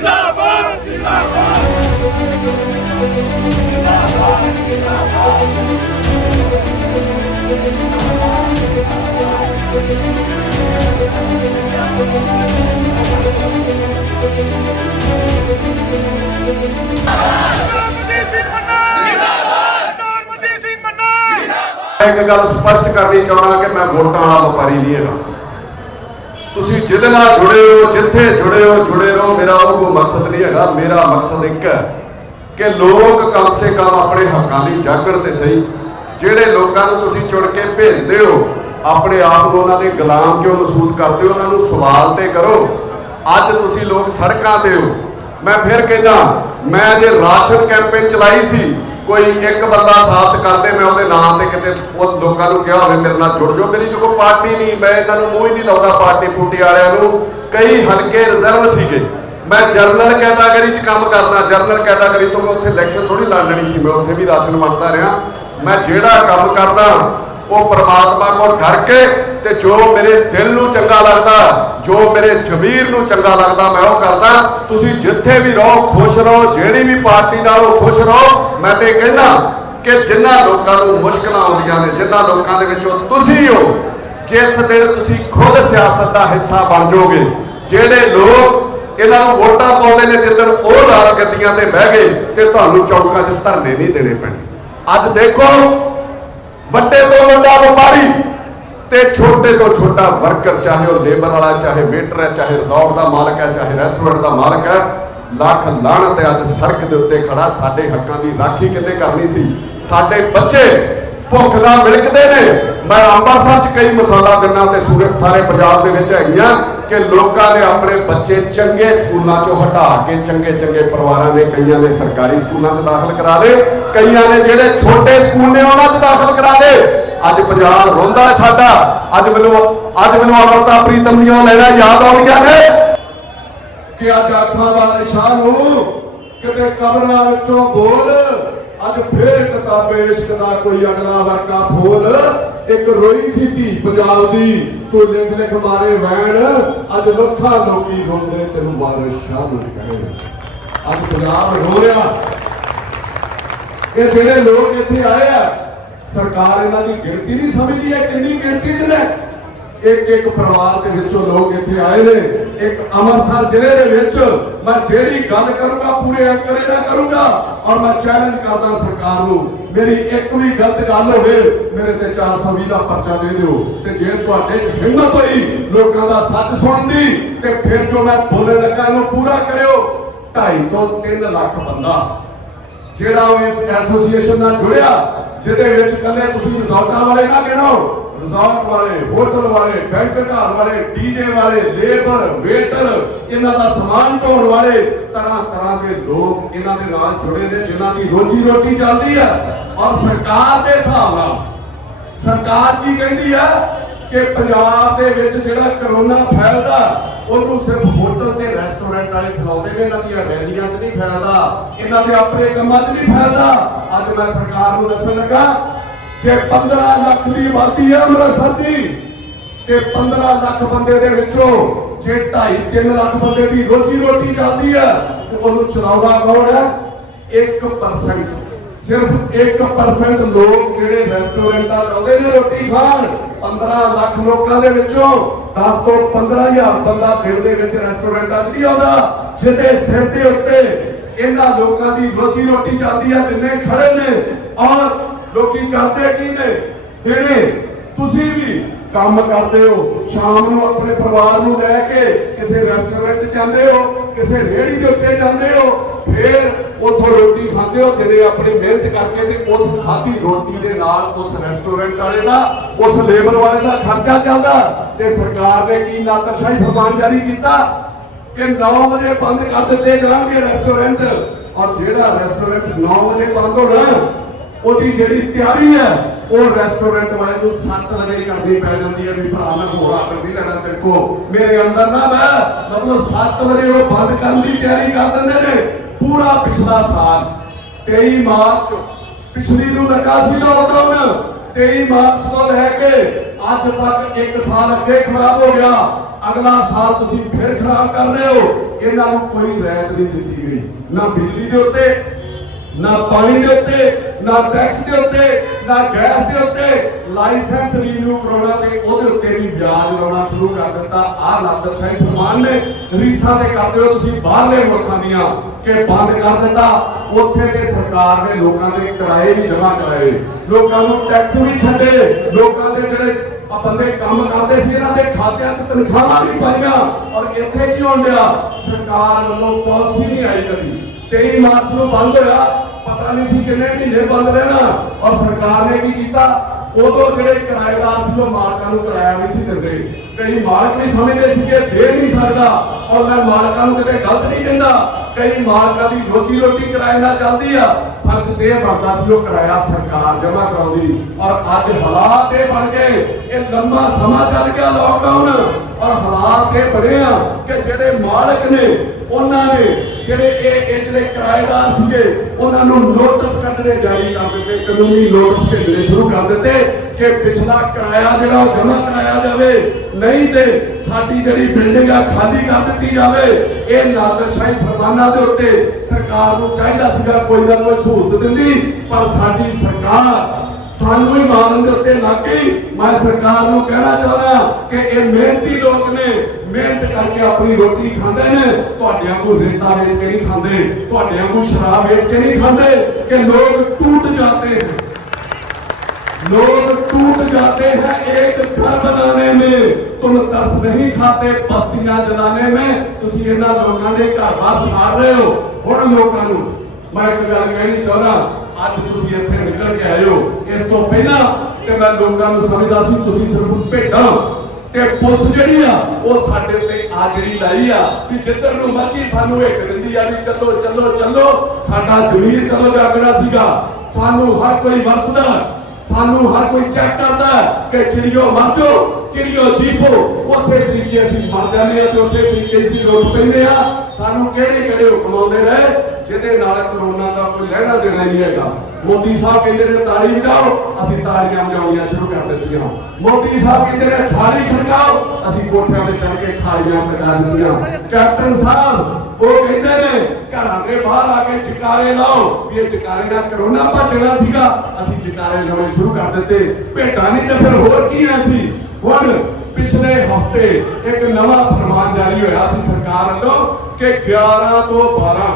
जिंदाबाद जिंदाबाद एक गल स्पष्ट करनी चाहना कि मैं वोटां वाला व्यापारी नहीं है। तुसीं जिहदे नाल जुड़े हो, जिथे जुड़े रहो। मेरा वो कोई मकसद नहीं है। मेरा मकसद एक है कि लोग कम से कम अपने हकों की जागण ते सही। जिहड़े लोगों को तुसीं चुन के भेजते हो, अपने आप को उन्होंने गुलाम क्यों महसूस करते हो? उन्होंने सवाल तो करो। अज तुसीं लोग सड़कों ते हो। मैं फिर कहना, मैं जे राशन कैंपेन चलाई सी, कोई एक बंदा साथ करते, मैं उहदे नाम ते किते लोगों को कहा होवे मेरे नाल जुड़ जाओ। मेरी जो कोई पार्टी नहीं, मैं इन्होंने मूँह ही नहीं लाउंदा पार्टी पूटी वालियां नूं। कई हल्के रिजर्व सीगे। मैं जनरल कैटागरी च काम करदा। जनरल कैटागरी तो मैं उत्थे इलैक्शन थोड़ी लड़नी सी, मैं उत्थे भी राशन वंडदा रहा। मैं जिहड़ा काम करदा वो परमात्मा को डर के ते जो मेरे दिल नूं चंगा लगदा, जो मेरे जमीर नूं चंगा लगदा, मैं वो करदा। तुसीं जिथे भी रहो खुश रहो, जिहड़ी भी पार्टी नाल खुश रहो। मैं तो कहना कि जिन्हां लोकां नूं मुश्किलां आउंदियां ने, जिन्हां लोकां दे विचों तुसीं हो, जिस दिन तुसीं खुद सियासत का हिस्सा बन जाओगे, जिहड़े लोग इन्हां नूं वोटां पाउंदे ने, जिद्दण ओह लाल गद्दियां ते बह गए ते तुहानूं चौकां 'च धरने नहीं देने पैणे। अज देखो, वड्डे तो वड्डा व्यापारी ते छोटे तो छोटा वर्कर, चाहे वह लेबर वाला, चाहे वेटर है, चाहे रिजॉर्ट का मालक है, चाहे रेस्टोरेंट का मालक है, लख लानत है अज सड़क के उत्ते खड़ा। साडे हक्कां की राखी किन्ने करनी सी? साडे बच्चे भुख नाल विलकदे ने। मैं अंमृतसर च कई मिसालां दिना ते सूरत सारे पंजाब दे विच हैगियां कि लोकां ने अपने बच्चे चंगे स्कूलों चों हटा के चंगे चंगे परिवारां ने, कईयां ने सरकारी स्कूलों च दाखल करा दे, कईयां ने जिहड़े छोटे स्कूल ने उन्हां च दाखल करा दे। अज पंजाब रोंदा है साडा। अज मैनूं अमृता प्रीतम दीआं लैणां याद आउंदियां ने कि अज अखां वाले शाह नूं किते कबरां विचों बोल, अज फिर किताबे इश्क दा कोई अगला वर्का फूल। एक रोई सी धी पंजाब दी, तू लिख लिख मारे वैण, अज लखां लोकी रोंदे तेनूं वारिस शाह नूं कहे। अज पंजाब रो रहा। ये जिहड़े लोग इत्थे आए आ, सरकार इन्हां दी गिणती नहीं समझदी है किन्नी गिणती च ने। एक एक परिवार के विचों लोग इत्थे आए ने। एक अमृतसर जिले दे विच मैं जिहड़ी गल करूंगा पूरे अंकड़े ना करूंगा, और मैं चैलेंज करदा सरकार नूं, मेरी एक भी गलत गल होवे मेरे ते 420 का परचा दे दिओ। ते जे तुहाडे च हिम्मत होई लोकां दा सच सुणन दी, ते फिर जो मैं बोलण लगा इहनूं पूरा करिओ। 2.5 ਤੋਂ 3 ਲੱਖ ਬੰਦਾ ਜਿਹੜਾ इस एसोसीएशन नाल जुड़िया, जिहदे विच कल्ले तुसीं रिजॉर्टां वाले ना गिणो, रिजॉर्ट वाले, होटल वाले, बैंक घर वाले, डीजे वाले, लेबर, वेटर, इन्हां दा समान ढोण वाले, तरह तरह के लोग इन्हां दे नाल जुड़े ने, जिन्हां दी रोजी रोटी चलदी है। और सरकार दे हिसाब नाल सरकार की कहती है कि पंजाब दे विच जिहड़ा करोना फैलदा ਉਹਨੂੰ सिर्फ होटल ते रेस्टोरेंट वाले फैलाउंदे ने, इन्हां ਦੀਆਂ रैलियां 'ਚ नहीं फैलदा, इन्हां दे अपने कंमां 'ਚ नहीं फैलदा। अज मैं सरकार नूं दस्सण लगा कि 15 ਲੱਖ ਦੀ आबादी है अमृतसर दी, कि 15 ਲੱਖ ਬੰਦੇ ਦੇ ਵਿੱਚੋਂ जे 2.5-3 ਲੱਖ ਬੰਦੇ ਦੀ रोजी रोटी चलती है, तो ਉਹਨੂੰ ਚਲਾਉਂਦਾ कौन है? 1%। सिर्फ 1% लोग जिहड़े रेस्टोरेंटां आउंदे ने रोटी खाण। 15 ਲੱਖ लोकां दे विचों 10 ਤੋਂ 15,000 ਬੰਦਾ ਦਿਨ ਦੇ ਵਿੱਚ रेस्टोरेंटां 'ਚ नहीं आउंदा, जिहदे सिर दे उत्ते इन्हां लोकां दी रोजी रोटी चलदी है, जिन्ने खड़े ने। और लोकी करते की ने? जिहड़े तुसीं भी काम करते हो, शाम ਨੂੰ अपने परिवार ਨੂੰ ਲੈ के किसी रेस्टोरेंट जाते हो, किसी रेहड़ी के उत्ते जाते हो, फिर उथों रोटी खाते हो, जिहड़े अपनी मेहनत करके ते उस खाधी रोटी दे नाल उस रेस्टोरेंट वाले दा, उस लेबर वाले दा खर्चा चलदा। ते सरकार ने की नाताशाही फरमान जारी किया कि 9 ਵਜੇ बंद कर दिते जाणगे रेस्टोरेंट। और जिहड़ा रेस्टोरेंट 9 ਵਜੇ बंद होना, ਉਹਦੀ ਜਿਹੜੀ ਤਿਆਰੀ है वो रेस्टोरेंट वाले को 7 ਵਜੇ करनी पै जाती है। भी भरा मैं होर आर्डर नहीं लेना तेरे को, मेरे अंदर ना मैं मतलब 7 ਵਜੇ वो बंद करने की तैयारी कर देंगे ने। पूरा पिछला साल 23 मार्च पिछली नूं लगा सी लॉकडाउन, 23 मार्च तो लैके अज तक 1 साल अगे खराब हो गया। अगला साल तुसी फिर खराब कर रहे हो। इन्हां नूं कोई रियायत नहीं दी गई, ना बिजली के उत्ते, ना पानी के उत्ते, ना टैक्स के उत्ते, ना गैस के उत्ते। लाइसेंस रिन्यू कराना ते ओहदे उत्ते भी ब्याज लाना शुरू कर दिता। आ नादरशाही फरमान ने रीसा ते करते हो तुसी बाहरले मुल्कां दियां कि बंद कर दिता। उत्थे ते सरकार ने लोकां दे किराए भी जमा कराए, लोकां नूं टैक्स भी छड्डे, लोकां दे जिहड़े बंदे काम करते सी इन्हां दे खात्यां 'च तनख्वाहां भी पाईਆਂ। और इत्थे की होण डिया, सरकार वालों पॉलिसी नहीं आई कदी। 23 मार्च को बंद होया, पता नहीं सी किन्ने महीने बंद रहना। और सरकार ने की कीता, उदों जिहड़े किराएदार सी वो मालकां नूं किराया नहीं सी दिंदे। कई मालक नहीं समझते सी कि दे नहीं सकदा, और मैं मालकां नूं किते गलत नहीं कहंदा। कई मालकां दी रोजी रोटी किराए नाल चलदी आ, फर्क ते बनदा सी वो किराया सरकार जमा कराउंदी। और अज हालात ये बन गए, ये लंबा समा चल गया लॉकडाउन, और हालात ये बने आ कि जिहड़े मालक ने उन्हां ने जिहड़े किराएदार सीगे उन्हां नूं नोटिस कढने जारी कर दिते, कानूनी नोटिस भेजने शुरू कर दिते कि पिछला किराया जिहड़ा जमा कराया जावे, नहीं ते साडी जिहड़ी बिल्डिंग आ खाली कर दित्ती जावे। ये नादरशाही फरमानां दे उत्ते सरकार नूं चाहीदा सीगा कोई ना कोई सहूलत दिंदी, पर साडी सरकार सानू ही मारन दे उत्ते लग गई। मैं सरकार नूं कहना चाहना कि ये मेहनती लोग ने, मेहनत करके अपनी रोटी खांदे ने, तुहाडियां को रेता बेच के नहीं खांदे, तुहाडियां को शराब बेच के नहीं खांदे। कि लोग टूट जाते हैं, लोग टूट जाते हैं एक घर बनाने में, तुम तरस नहीं खाते बस्तियां जलाने में। तुसी इन्हां लोकां दे घर बार सार रहे हो। हुण लोकां नूं मैं एक गल कहनी चाहना, अज तुसी इत्थे निकल के आए हो, इस तो पहला ते मैं लोकां नूं समझदा सी तुसी सिर्फ भेडां ते पुलिस जिहड़ी आ वो साडे ते आजड़ी लाई आ भी जिੱਧਰ ਨੂੰ ਮਰਜੀ ਸਾਨੂੰ ਇੱਕ ਦਿੰਦੀ ਆ ਵੀ ਚੱਲੋ ਚੱਲੋ ਚੱਲੋ। साडा ਜ਼ਮੀਰ कदों जागना सीगा, सानू हर कोई वरतदा, सानू हर कोई चेक करता कि चिड़ियो मर जाओ, चिड़ियो जीपो। उसे तरीके असीं मर जाने ते उसे तरीके असीं लुट पैंदे आ। सानू किहड़े हुक्म आउंदे रहे जिहदे नाल कोरोना दा कोई लहरा देना नहीं हैगा। मोदी साहब कहते हैं ताली बजाओ, असीं तालियां बजाउणियां शुरू कर दित्तियां। मोदी साहब कहते हैं थाली खड़काओ, असीं कोठियां ते चढ़ के थालियां खड़का दित्तियां। कैप्टन साहब वो कहते हैं घरां दे बाहर आके जकारे लाओ, ये जकारे नाल कोरोना भजना सीगा, असीं जकारे लाउणे शुरू कर दित्ते। भेटां नहीं ते फिर होर की है सी। हुण पिछले हफ्ते एक नवा फरमान जारी होया सी सरकार वालों कि 11 तो 12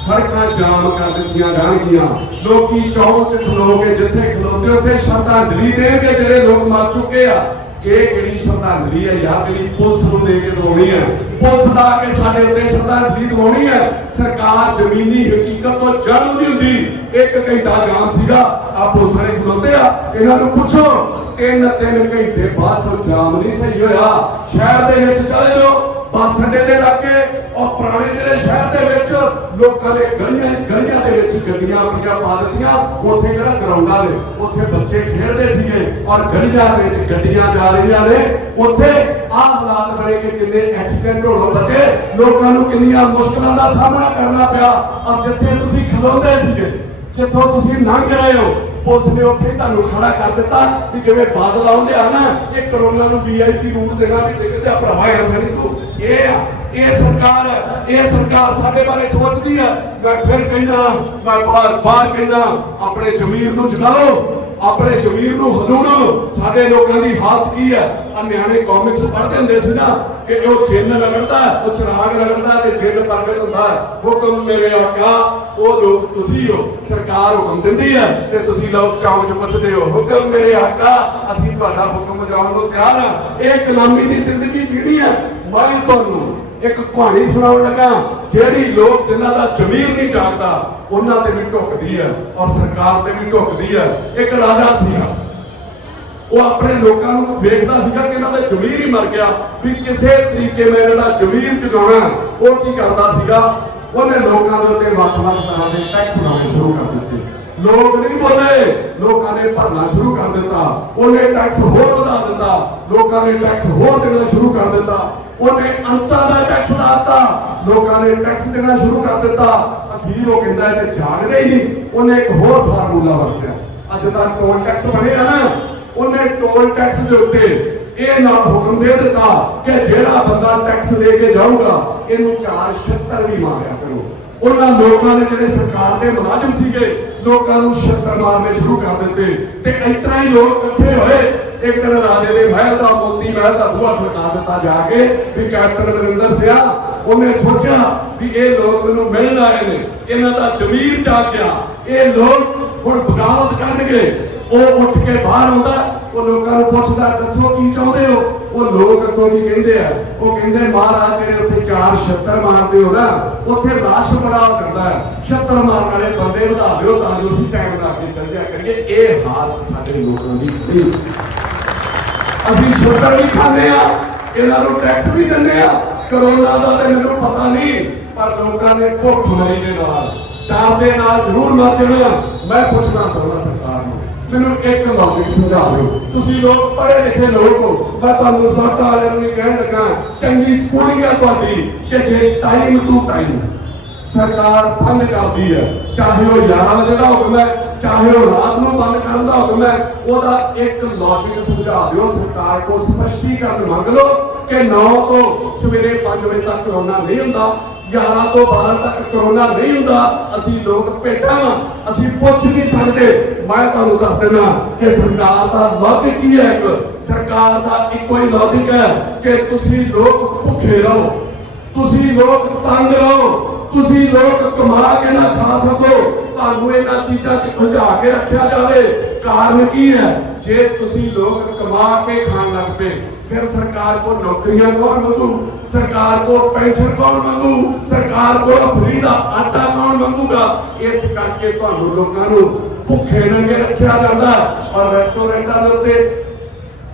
सड़कां जाम कर दित्तियां जाणगीआं। लोकी चौक च खलो के जिथे खलोते उत्थे श्रद्धांजलि देणगे जिहड़े लोग मर चुके आ। ये किहड़ी श्रद्धांजलि है यार, जिहड़ी पुलिस नूं दे के दवाउणी है, पुलिस दा के साडे उत्ते श्रद्धांजलि दवाउणी है। सरकार जमीनी हकीकत तो जाणू नहीं हुंदी। 1 घंटा जाम सीगा, आ पुलिस वाले खलोते आ, इन्हां नूं पुछो 3 घंटे बाद जो जाम नहीं सही होया। शहर दे विच चले जाओ, बस अड्डे दे लागे और पुराने जिहड़े शहर दे विच लोकां दे गलियां दे विच गड्डियां अपणियां पा दित्तियां। उत्थे जिहड़ा ग्राउंडां ने उत्थे बच्चे खेडदे सीगे और गलियां दे विच गड्डियां जा रहीआं ने। उत्थे आ हालात बने कि किन्ने एक्सीडेंट होणों बचे, लोकां नूं किन्नियां मुश्किलां दा सामना करना पिया। और जिथे तुसीं खलोंदे सीगे, जिथों तुसीं लंघ रहे हो, पुलिस ने उत्थे तुहानूं खड़ा कर दिता कि जिवें बादल आउंदे आ ना, ये कोरोना नूं VIP रूट देना भी निकल जा भरावा थड़ी तू। ये सरकार साडे बारे सोचदी है। मैं फिर कहना, मैं बार कहना, अपने जमीर नूं जगाओ, अपने जमीर नूं हलूणो। साडे लोकां दी हालत की है, नियाणे कॉमिक्स पढ़दे हुंदे सी ना कि वो चिन्ह रगड़दा, वो चिराग रगड़दा ते चिन्ह प्रगट हुंदा। हुक्म मेरे आका, वो लोग तुसी हो, सरकार हुक्म दिंदी है ते तुसी लोग चौंक च पुछदे हो हुक्म मेरे आका, असीं तुहाडा हुक्म वजाउण नूं तैयार हां। ये गुलामी दी जिंदगी जीणी है। मैं तुहानूं एक कहानी सुनाउण लगा, ਜਿਹੜੀ लोग जिन्हां दा जमीर नहीं जागदा उन्हां ते भी ढुकदी है और सरकार ते भी ढुकदी है। एक राजा सीगा, वो अपने लोगों को वेखदा सीगा कि इन्हां दा जमीर ही मर गया भी किसे तरीके मैं इन्हां दा जमीर जगाउणा। वो की करदा सीगा, ਉਹਨੇ ਲੋਕਾਂ ਦੇ ਉੱਤੇ ਵੱਖ-ਵੱਖ ਤਰ੍ਹਾਂ ਦੇ ਟੈਕਸ ਲਾਉਣੇ ਸ਼ੁਰੂ ਕਰ ਦਿੱਤੇ। ਲੋਕ ਨਹੀਂ ਬੋਲੇ, ਲੋਕਾਂ ਨੇ ਭਰਨਾ ਸ਼ੁਰੂ ਕਰ ਦਿੱਤਾ। ਉਹਨੇ ਟੈਕਸ ਹੋਰ ਵਧਾ ਦਿੱਤਾ, ਲੋਕਾਂ ਨੇ ਟੈਕਸ ਹੋਰ ਦੇਣਾ ਸ਼ੁਰੂ ਕਰ ਦਿੱਤਾ। ਉਹਨੇ ਅੰਤਾਂ ਦਾ ਟੈਕਸ ਲਾਤਾ, ਲੋਕਾਂ ਨੇ ਟੈਕਸ ਦੇਣਾ ਸ਼ੁਰੂ ਕਰ ਦਿੱਤਾ। ਅਖੀਰ ਉਹ ਕਹਿੰਦਾ ਇਹ ਜਾਗਦੇ ਹੀ ਨਹੀਂ। ਉਹਨੇ ਇੱਕ ਹੋਰ ਫਾਰਮੂਲਾ ਵਰਤਿਆ। ਅੱਜ ਦਾ ਟੋਲ ਟੈਕਸ ਬਣਿਆ ਨਾ, ਉਹਨੇ ਟੋਲ ਟੈਕਸ ਦੇ ਉੱਤੇ ਇਹ ਨਾ ਹੁਕਮ ਦੇ ਦਿੱਤਾ ਕਿ ਜਿਹੜਾ ਬੰਦਾ ਟੈਕਸ ਦੇ ਕੇ ਜਾਊਗਾ ਇਹਨੂੰ 476 ਵੀ ਮਾਰਿਆ ਕਰੋ। ਉਹਨਾਂ ਲੋਕਾਂ ਨੇ ਜਿਹੜੇ ਸਰਕਾਰ ਦੇ ਮੁਲਾਜ਼ਮ ਸੀਗੇ ਲੋਕਾਂ ਨੂੰ ਛੱਤਰ ਮਾਰਨੇ ਸ਼ੁਰੂ ਕਰ ਦਿੱਤੇ ਤੇ ਇਸ ਤਰ੍ਹਾਂ ਹੀ ਲੋਕ ਇਕੱਠੇ ਹੋਏ। ਇੱਕ ਦਿਨ ਰਾਜੇ ਦੇ ਮਹਿਲ ਦਾ ਮੋਤੀ ਮਹਿਲ ਦਾ ਬੂਹਾ ਖੜਕਾ ਦਿੱਤਾ ਜਾ ਕੇ ਵੀ ਕੈਪਟਨ ਅਮਰਿੰਦਰ ਸਿਆ ਉਹਨੇ ਸੋਚਿਆ ਵੀ ਇਹ ਲੋਕ ਮੈਨੂੰ ਮਿਲਣ ਆਏ ਨੇ, ਇਹਨਾਂ ਦਾ ਜ਼ਮੀਰ ਜਾਗ ਗਿਆ, ਇਹ ਲੋਕ ਹੁਣ ਬਗਾਵਤ ਕਰਨਗੇ। ਉਹ ਉੱਠ ਕੇ ਬਾਹਰ ਆਉਂਦਾ, ਉਹ ਲੋਕਾਂ ਨੂੰ ਪੁੱਛਦਾ ਦੱਸੋ ਕੀ ਚਾਹੁੰਦੇ ਹੋ। ਉਹ ਲੋਕ ਅੱਗੋਂ ਕੀ ਕਹਿੰਦੇ ਆ, ਉਹ ਕਹਿੰਦੇ ਮਹਾਰਾਜ ਜਿਹੜੇ ਉੱਥੇ 476 ਮਾਰਦੇ ਹੋ ਨਾ ਉੱਥੇ ਰਸ਼ ਬੜਾ ਕਰਦਾ ਹੈ, 76 ਮਾਰਨ ਵਾਲੇ ਬੰਦੇ ਵਧਾ ਦਿਓ ਤਾਂ ਜੋ ਅਸੀਂ ਟਾਈਮ ਲਾ ਕੇ ਚੱਲ ਜਾ ਕਰੀਏ। ਇਹ ਹਾਲਤ ਸਾਡੇ ਲੋਕਾਂ ਦੀ ਨਹੀਂ। ਅਸੀਂ ਸ਼ੁਕਰ ਵੀ ਖਾਂਦੇ ਆ, ਇਹਨਾਂ ਨੂੰ ਟੈਕਸ ਵੀ ਦਿੰਦੇ ਆ। ਕਰੋਨਾ ਦਾ ਤੇ ਮੈਨੂੰ ਪਤਾ ਨਹੀਂ, ਪਰ ਲੋਕਾਂ ਨੇ ਭੁੱਖ ਮਰੀ ਦੇ ਨਾਲ ਡਰ ਦੇ ਨਾਲ ਜ਼ਰੂਰ ਮਰ ਜਾਣਾ। ਮੈਂ ਪੁੱਛਣਾ ਚਾਹੁੰਦਾ ਸਰਕਾਰ ਨੂੰ, ਮੈਨੂੰ ਇੱਕ ਲੌਜਿਕ ਸਮਝਾ ਦਿਓ। ਤੁਸੀਂ ਲੋਕ ਪੜ੍ਹੇ ਲਿਖੇ ਲੋਕ ਹੋ, ਮੈਂ ਤੁਹਾਨੂੰ ਰਿਜ਼ਲਟ ਵਾਲਿਆਂ ਨੂੰ ਨਹੀਂ ਕਹਿਣ ਲੱਗਾ, ਚੰਗੀ ਸਕੂਲਿੰਗ ਹੈ ਤੁਹਾਡੀ ਕਿ ਜੇ ਟਾਈਮ ਟੂ ਟਾਈਮ ਸਰਕਾਰ ਬੰਦ ਕਰਦੀ ਹੈ, ਚਾਹੇ ਉਹ 11 ਵਜੇ ਦਾ ਹੁਕਮ ਹੈ ਚਾਹੇ ਉਹ ਰਾਤ ਨੂੰ ਬੰਦ ਕਰਨ ਦਾ ਹੁਕਮ ਹੈ, ਉਹਦਾ ਇੱਕ ਲੌਜਿਕ ਸਮਝਾ ਦਿਓ। ਸਰਕਾਰ ਕੋਲ ਸਪਸ਼ਟੀਕਰਨ ਮੰਗ ਲਓ ਕਿ 9 ਤੋਂ ਸਵੇਰੇ 5 ਵਜੇ ਤੱਕ ਕਰੋਨਾ ਨਹੀਂ ਹੁੰਦਾ, 11 ਤੋਂ 12 ਤੱਕ ਕਰੋਨਾ ਨਹੀਂ ਹੁੰਦਾ। ਅਸੀਂ ਲੋਕ ਭੇਟਾਂ ਵਾਂ, ਅਸੀਂ ਪੁੱਛ ਨਹੀਂ ਸਕਦੇ। ਮੈਂ ਤੁਹਾਨੂੰ ਦੱਸ ਦੇਣਾ ਕਿ ਸਰਕਾਰ ਦਾ ਲੌਜਿਕ ਕੀ ਹੈ। ਇੱਕ ਸਰਕਾਰ ਦਾ ਇੱਕੋ ਹੀ ਲੌਜਿਕ ਹੈ ਕਿ ਤੁਸੀਂ ਲੋਕ ਭੁੱਖੇ ਰਹੋ, ਤੁਸੀਂ ਲੋਕ ਤੰਗ ਰਹੋ, ਤੁਸੀਂ ਲੋਕ ਕਮਾ ਕੇ ਨਾ ਖਾ ਸਕੋ, ਤੁਹਾਨੂੰ ਇਹਨਾਂ ਚੀਜ਼ਾਂ 'ਚ ਉਲਝਾ ਕੇ ਰੱਖਿਆ ਜਾਵੇ। ਕਾਰਨ ਕੀ ਹੈ? ਜੇ ਤੁਸੀਂ ਲੋਕ ਕਮਾ ਕੇ ਖਾਣ ਲੱਗ ਪਏ ਫਿਰ ਸਰਕਾਰ ਕੋਲ ਨੌਕਰੀਆਂ ਕੌਣ ਮੰਗੂ, ਸਰਕਾਰ ਕੋਲ ਪੈਨਸ਼ਨ ਕੌਣ ਮੰਗੂ, ਸਰਕਾਰ ਕੋਲ ਫਰੀ ਦਾ ਆਟਾ ਕੌਣ ਮੰਗੂਗਾ। ਇਸ ਕਰਕੇ ਤੁਹਾਨੂੰ ਲੋਕਾਂ ਨੂੰ ਭੁੱਖੇ ਨੰਗੇ ਰੱਖਿਆ ਜਾਂਦਾ ਔਰ ਰੈਸਟੋਰੈਂਟਾਂ ਦੇ ਉੱਤੇ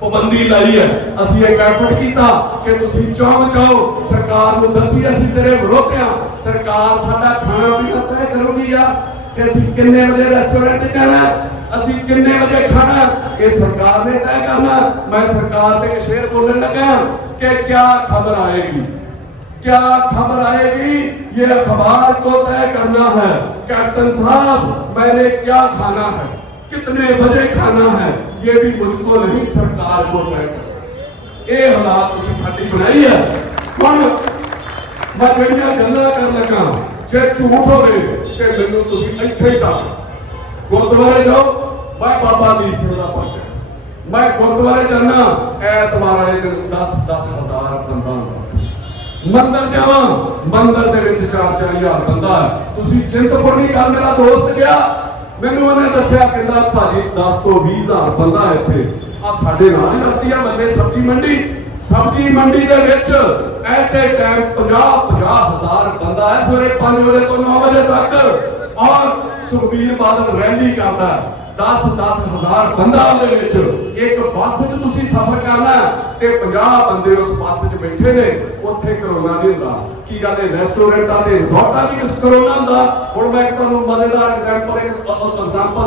ਪਾਬੰਦੀ ਲਾਈ ਹੈ। ਅਸੀਂ ਇੱਕ ਐਫਰਟ ਕੀਤਾ ਕਿ ਤੁਸੀਂ ਚਾਹੋ ਸਰਕਾਰ ਨੂੰ ਦੱਸੀ ਅਸੀਂ ਤੇਰੇ ਵਿਰੋਧ ਹਾਂ। ਸਰਕਾਰ ਸਾਡਾ ਖਾਣਾ ਪੀਣਾ ਤੈਅ ਕਰੂਗੀ ਆ ਕਿ ਅਸੀਂ ਕਿੰਨੇ ਵਜੇ ਰੈਸਟੋਰੈਂਟ ਜਾਣਾ, ਅਸੀਂ ਕਿੰਨੇ ਵਜੇ ਖਾਣਾ, ਇਹ ਸਰਕਾਰ ਨੇ ਤੈਅ ਕਰਨਾ। ਮੈਂ ਸਰਕਾਰ ਤੇ ਇੱਕ ਸ਼ੇਰ ਬੋਲਣ ਲੱਗਾ कि क्या खबर आएगी, क्या खबर आएगी ये अखबार को तय करना है। कैप्टन साहब मैंने क्या खाना है, कितने बजे खाना है, ये भी मुझको नहीं सरकार को तय करना। ये हालात तुसीं साडी बनाई है। हुण मैं जिहड़ियां गल्लां कर लगा जे झूठ होवे ते मैनूं तुसीं इत्थे ही टाल गुरुद्वारे जाओ। मैं बाबा दीप सिंह दा भगत, मैं गुरुद्वारे जाना ऐतवार वाले दिन 10-10 हज़ार बंदा होंदा। मंदिर जावा, मंदिर दे विच 4-4 हज़ार बंदा है। तुसीं चिंतपुर्णी कल मेरा दोस्त गया, मैनूं उहने दस्सिया कहंदा भाजी 10 तो 20 हज़ार बंदा इत्थे आ साडे नाल ही लगदी आ बंदे सब्जी मंडी दे विच एट ए टाइम 50-50 हज़ार बंदा है सवेरे 5 बजे तो 9 बजे तक। और सुखबीर बादल रैली करता है 10-10 हज़ार बंदा दे विच। एक बस च तुसीं सफर करना ते 50 बंदे उस बस च बैठे ने, उत्थे करोना नहीं हुंदा। की गल है रेस्टोरेंटां ते रिसोर्टां च करोना हुंदा। हुण मैं तुहानूं मजेदार एग्जांपल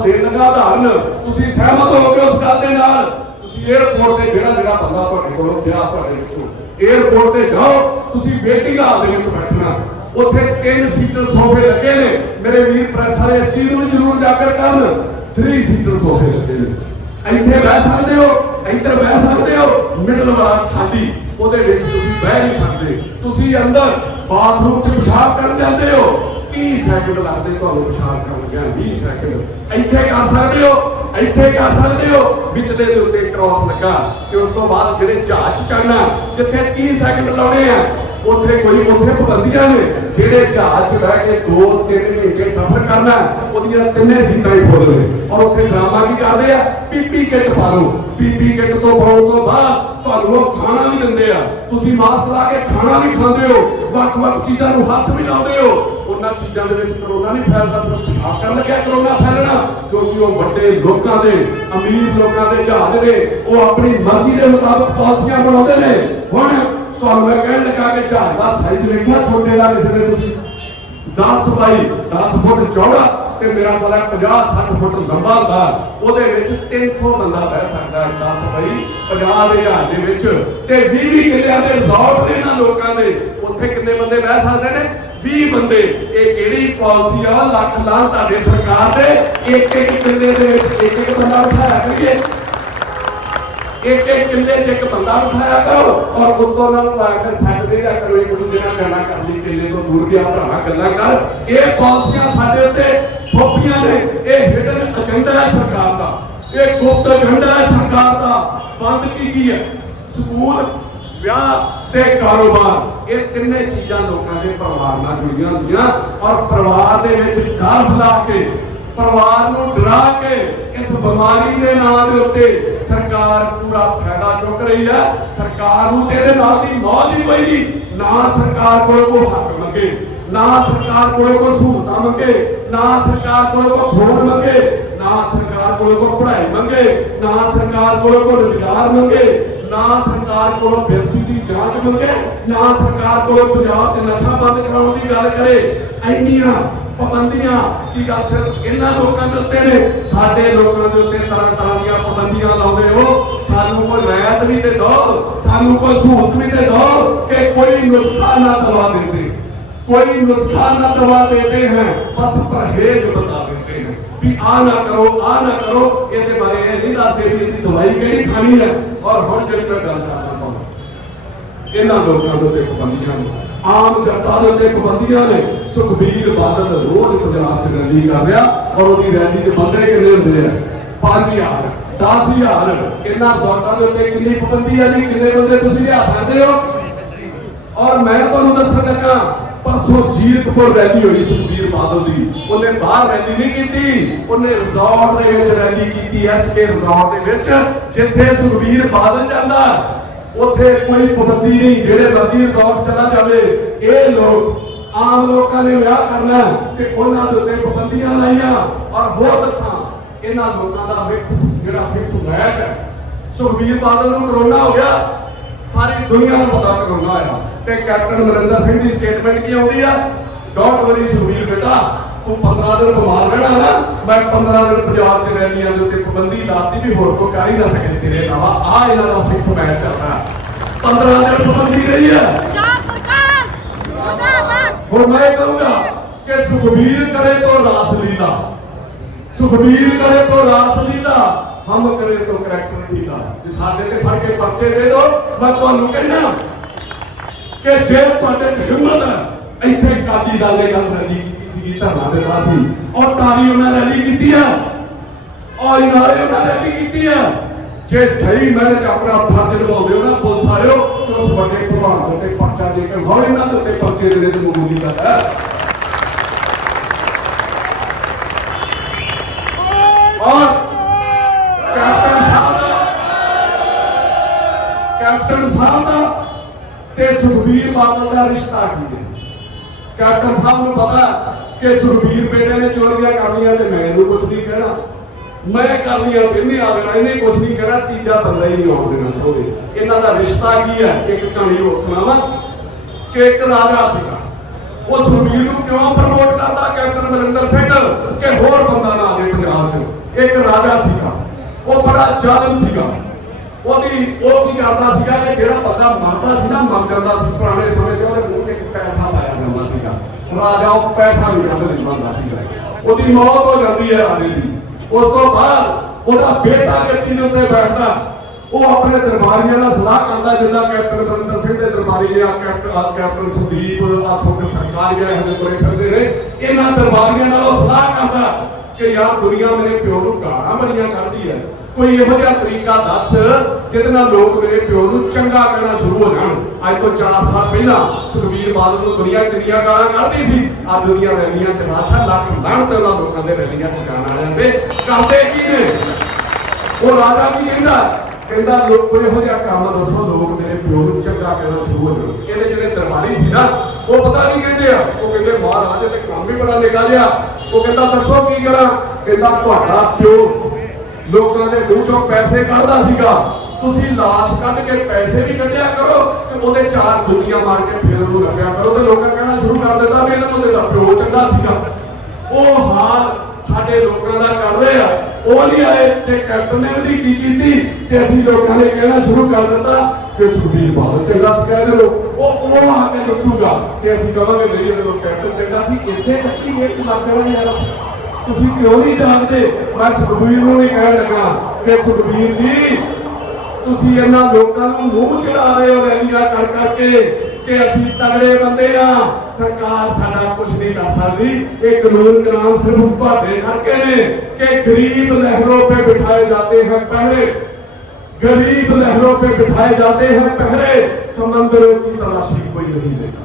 देण लगा उदाहरण, तुसीं सहमत होगे उस गल दे नाल। तुसीं एयरपोर्ट ते जेड़ा बंदा तुहाडे कोलों गया तुहाडे विचों एयरपोर्ट ते जाओ, तुसीं वेटिंग हाल दे विच बैठना, उत्थे 3 सीटर सोफे लगे ने। मेरे वीर प्रेस वाले इस चीज नूं जरूर जाकर करन, 3 सीटर सोफे लगे ने। ਇੱਥੇ ਬਹਿ ਸਕਦੇ ਹੋ, ਇੱਧਰ ਬਹਿ ਸਕਦੇ ਹੋ, ਮਿਡਲ ਵਾਲਾ ਖਾਲੀ, ਉਹਦੇ ਵਿੱਚ ਤੁਸੀਂ ਬਹਿ ਨਹੀਂ ਸਕਦੇ। ਤੁਸੀਂ ਅੰਦਰ ਬਾਥਰੂਮ 'ਚ ਪਿਸ਼ਾਬ ਕਰਨ ਜਾਂਦੇ ਹੋ, 30 ਸੈਕਿੰਡ ਲੱਗਦੇ ਤੁਹਾਨੂੰ ਪਿਸ਼ਾਬ ਕਰਨ ਲੱਗਿਆ, 20 ਸੈਕਿੰਡ। ਇੱਥੇ ਕਰ ਸਕਦੇ ਹੋ, ਇੱਥੇ ਕਰ ਸਕਦੇ ਹੋ, ਵਿਚਲੇ ਦੇ ਉੱਤੇ ਕ੍ਰਾਸ ਲੱਗਾ ਤੇ ਉਸ ਤੋਂ ਬਾਅਦ ਜਿਹੜੇ ਜਹਾਜ਼ 'ਚ ਚੜਨਾ ਜਿੱਥੇ 30 ਸੈਕਿੰਡ ਲਾਉਣੇ ਆ ਉੱਥੇ ਪਾਬੰਦੀਆਂ ਨੇ। ਜਿਹੜੇ ਜਹਾਜ਼ 'ਚ ਬਹਿ ਕੇ 2-3 ਘੰਟੇ ਸਫ਼ਰ ਕਰਨਾ ਉਹਦੀਆਂ 3 ਸੀਟਾਂ ਹੀ ਫੁੱਲ ਨੇ। ਔਰ ਉੱਥੇ ਡਰਾਮਾ ਕੀ ਕਰਦੇ ਆ, ਪੀਪੀ ਕਿੱਟ ਪਾ ਲਓ। ਪੀਪੀ ਕਿੱਟ ਤੋਂ ਪਾਉਣ ਤੋਂ ਬਾਅਦ ਤੁਹਾਨੂੰ ਉਹ ਖਾਣਾ ਵੀ ਦਿੰਦੇ ਆ, ਤੁਸੀਂ ਮਾਸਕ ਲਾ ਕੇ ਖਾਣਾ ਵੀ ਖਾਂਦੇ ਹੋ, ਵੱਖ-ਵੱਖ ਚੀਜ਼ਾਂ ਨੂੰ ਹੱਥ ਵੀ ਲਾਉਂਦੇ ਹੋ। ਉਹਨਾਂ ਚੀਜ਼ਾਂ ਦੇ ਵਿੱਚ ਕਰੋਨਾ ਨਹੀਂ ਫੈਲਦਾ, ਸਿਰਫ ਪਿਸ਼ਾਬ ਕਰਨ ਲੱਗਿਆ ਕਰੋਨਾ ਫੈਲਣਾ। ਕਿਉਂਕਿ ਉਹ ਵੱਡੇ ਲੋਕਾਂ ਦੇ, ਅਮੀਰ ਲੋਕਾਂ ਦੇ ਜਹਾਜ਼ ਨੇ, ਉਹ ਆਪਣੀ ਮਰਜ਼ੀ ਦੇ ਮੁਤਾਬਕ ਪਾਲਿਸੀਆਂ ਬਣਾਉਂਦੇ ਨੇ। ਹੁਣ ਤੁਹਾਨੂੰ ਮੈਂ ਕਹਿਣ ਲੱਗਾ ਕਿ ਜਹਾਜ਼ ਦਾ ਸਾਈਜ਼ ਵੇਖਿਆ ਛੋਟੇ ਦਾ ਕਿਸੇ ਨੇ ਤੁਸੀਂ 10 ਬਾਈ 10 ਫੁੱਟ ਚੌੜਾ ਤੇ ਮੇਰਾ ਖਿਆਲ ਹੈ 50-60 ਫੁੱਟ ਲੰਬਾ ਹੁੰਦਾ। ਉਹਦੇ ਵਿੱਚ 300 ਬੰਦਾ ਬਹਿ ਸਕਦਾ ਹੈ। 10 ਬਾਈ 50 ਦੇ ਜਹਾਜ਼ ਦੇ ਵਿੱਚ ਤੇ 20 ਕਿੱਲਿਆਂ ਦੇ ਰਿਜ਼ੋਰਟ ਨੇ ਇਹਨਾਂ ਲੋਕਾਂ ਦੇ, ਉੱਥੇ ਕਿੰਨੇ ਬੰਦੇ ਬਹਿ ਸਕਦੇ ਨੇ? 20 ਬੰਦੇ। ਇਹ ਕਿਹੜੀ ਪਾਲਿਸੀ ਆ? ਲੱਖ ਲਾਂਹ ਤੁਹਾਡੇ ਸਰਕਾਰ ਦੇ। ਇੱਕ ਕਿੱਲੇ ਦੇ ਵਿੱਚ ਇੱਕ ਬੰਦਾ ਬਿਠਾਇਆ ਕਰੀਏ। एक एक किले च एक बंदा बिठाया करो और उत्तों लाकर सैट दे दिया करो, एक दूजे नाल गल्लां कर ली, किले तो दूर गया भरावा गल्लां कर। ये पॉलिसियां साडे उत्ते थोपियां ने, ये हिडन एजेंडा है सरकार का, ये गुप्त एजेंडा है सरकार का। बंद की है स्कूल, विआह ते कारोबार, ये तिन्ने चीज़ां लोकां दे परिवार नाल जुड़ियां होंदियां और परिवार दे विच डर फैला के, परिवार नूं डरा के इस बीमारी के नाम के उत्ते सरकार पूरा फायदा चुक रही है। सरकार नूं ते इहदे नाल दी मौज ही कोई नहीं, ना सरकार कोई हक मंगे, ना सरकार कोई सहूलतां मंगे, ना सरकार कोई फोन मंगे, ना सरकार कोई पढ़ाई मंगे, ना सरकार कोई रोजगार मंगे, ना सरकार को व्यक्ति की जांच मंगे, ना सरकार को पंजाब च नशा बंद कराने की गल करे। इन्नियां पाबंदियां की गल सिर्फ इन्हां लोकां दे उत्ते ने, साडे लोकां दे उत्ते तरह तरह दी पाबंदियां लाउंदे हो। सानू कोई रियायत भी ते दो, सानू कोई सहूलत भी ते दो कि कोई नुस्खा ना दवा देते, कोई नुस्खा ना दवा देते हैं, बस परहेज बता देते हैं भी आ ना करो, आ ना करो। ये बारे ये नहीं दसते भी इसकी दवाई केड़ी खानी है। और हुण जिहड़ी मैं गल करना पाऊं, इन्हां लोकां दे उत्ते पाबंदियां ने, आम जनता दे उत्ते पाबंदियां ने। सुखबीर बादल रोज पंजाब च रैली कर रहा और उसकी रैली च बंदे किन्ने हुंदे आ? 5000 10,000। इन्हां वोटां दे उत्ते किन्नी पाबंदी है जी? किन्ने बंदे तुसीं लिया सकदे हो? और मैं तुहानूं दस्सण लगा, परसों जीरकपुर रैली हुई सुखबीर बादल की, उन्हें बाहर रैली नहीं की, उन्हें रिजॉर्ट दे विच रैली की, SK रिजॉर्ट दे विच, जिथे सुखबीर बादल जांदा उत्थे कोई पाबंदी नहीं, जेड़े मर्जी रिजॉर्ट चला जावे। ये लोग आम लोगों ने विआह करना कि उन्हां दे उत्ते पाबंदियां लाइयां। और होर दसां, इन्हां लोकां दा फिक्स मैच है। सुखबीर बादल नूं कोरोना हो गया, सारी दुनिया को पता कोरोना आया, ते कैप्टन अमरिंदर सिंह की स्टेटमेंट की आती है, डोंट वरी सुखबीर बेटा, तू 15 दिन बीमार रहना ना, मैं 15 दिन पंजाब च रैलियां दे उत्ते पाबंदी लाती भी होर कोई कर ही ना सके तेरे अलावा। आ इन्हां दा फिक्स मैच चलता है, 15 दिन पाबंदी रही है। और मैं कहूंगा कि सुखबीर करे तो रासलीला, सुखबीर करे तो रासलीला, हम करे तो करैक्टर लीला। साडे ते फड़ के पर्चे दे दो। मैं तुहानूं कहना कि जे तुहाडे च हिम्मत है, इत्थे अकाली दल ने गल रैली कीती सी, धरना दित्ता सी और टारी उन्हें रैली कीती है और इनारे उन्हें रैली कीती है। जे सही मैंने अपना फर्ज निभाते हो ना पुलिस वालों, तो उस बड़े भगवान के उत्ते पर्चा दे के हो, इन्हां दे उत्ते पर्चे देने तो मामूली गल है। और कैप्टन साहब का ते सुखबीर बादल का रिश्ता की है। कैप्टन साहब को पता कि सुखबीर बेटे ने चोरियां कर लिया तो मैं कुछ नहीं कहना, मैं कर लिया तो इन्हें आ देना, इन्हें कुछ नहीं कहना, तीजा बंदा ही नहीं आउण देना चाहते। इन्हां दा रिश्ता की है? एक कहानी हो सुनावा कि एक राजा सीगा, वो सुखबीर नूं क्यों प्रमोट करता कैप्टन अमरिंदर सिंह कि होर बंदा ना आ जाए पंजाब च। एक राजा सीगा, वो बड़ा जालिम सीगा, वो की करता सीगा कि जिहड़ा बंदा मरदा सी ना, मर जांदा सी, पुराने समय च उहदे मूंह ते पैसा पाया जांदा सीगा, राजा वो पैसा नहीं कढ दिंदा हुंदा सीगा। उहदी मौत हो जाती है राजे की। उस तो बाद उसका बेटा गद्दी के उत्ते बैठता, वो अपने दरबारियों का सलाह करता, जिदा कैप्टन अमरिंदर सिंह के दरबारी ने कैप्टन संदीप सुख सरकार गए हमें तुरे फिरते रहे, इन्होंने दरबारियों सलाह करता कि यार दुनिया मेरे प्यो को गालां बड़ियां कढदी है, कोई इहो जिहा तरीका दस जिहदे नाल लोग मेरे प्यो को चंगा कहना शुरू हो जाण। अज तो 4 साल पहला सुखबीर बादल को दुनिया किन्नियां गालां कढदी सी, अज दुनिया रैलियां च लाशां लख लाहणत उन्हां लोकां दे रैलियां च जाण वालियां दे करदे की ने। वो राजा की कहंदा लोग कोई इहो जिहा काम दसो लोग मेरे प्यो को चंगा कहना शुरू हो जाण। इहदे जिहड़े दरबारी सी ना, वो पता नहीं कहंदे आ, वो कहंदे महाराज ते काम भी बड़ा निका जिहा। वो कहंदा दसो की करां? कहंदा तुहाडा प्यो लोगों के मूँह चों पैसे कढ़दा सीगा, तुसीं लाश कढ़ के पैसे भी कढ़िया करो ते ओहदे 4 जुतियां मार के फिर उहनूं रखिया करो। ते लोकां कहना शुरू कर दित्ता भी इन्हां दा प्यो चंगा सीगा। वो हाल साडे लोकां दा कर रहे आ, वो नहीं आए ते कैप्टन ने भी की कीती ते असीं लोकां ने कहना शुरू कर दित्ता कि सुखबीर बादल चंगा सी। कह दे वो आके लुटूगा ते असीं कहांगे नहीं ये कैप्टन चंगा सी। इसे कच्ची गेट च लग जाना यार, तुसीं क्यों नहीं जागदे? मैं सुखबीर नूं नहीं कहण लगा कि सुखबीर जी ਤੁਸੀਂ ਇਹਨਾਂ ਲੋਕਾਂ ਨੂੰ ਮੂੰਹ ਚੜਾ ਰਹੇ ਹੋ ਰੈਲੀਆਂ ਕਰ ਕਰਕੇ ਕਿ ਅਸੀਂ ਤਗੜੇ ਬੰਦੇ ਆ, ਸਰਕਾਰ ਸਾਡਾ ਕੁਝ ਨਹੀਂ ਕਰ ਸਕਦੀ। ਇਹ ਕਾਨੂੰਨ ਕਾਨੂੰਨ ਸਿਰਫ ਤੁਹਾਡੇ ਕਰਕੇ ਨੇ ਕਿ ਗਰੀਬ लहरों पे बिठाए जाते हैं पहरे, गरीब लहरों पे बिठाए जाते हैं पहरे, समंदरों की तलाशी कोई नहीं लेता।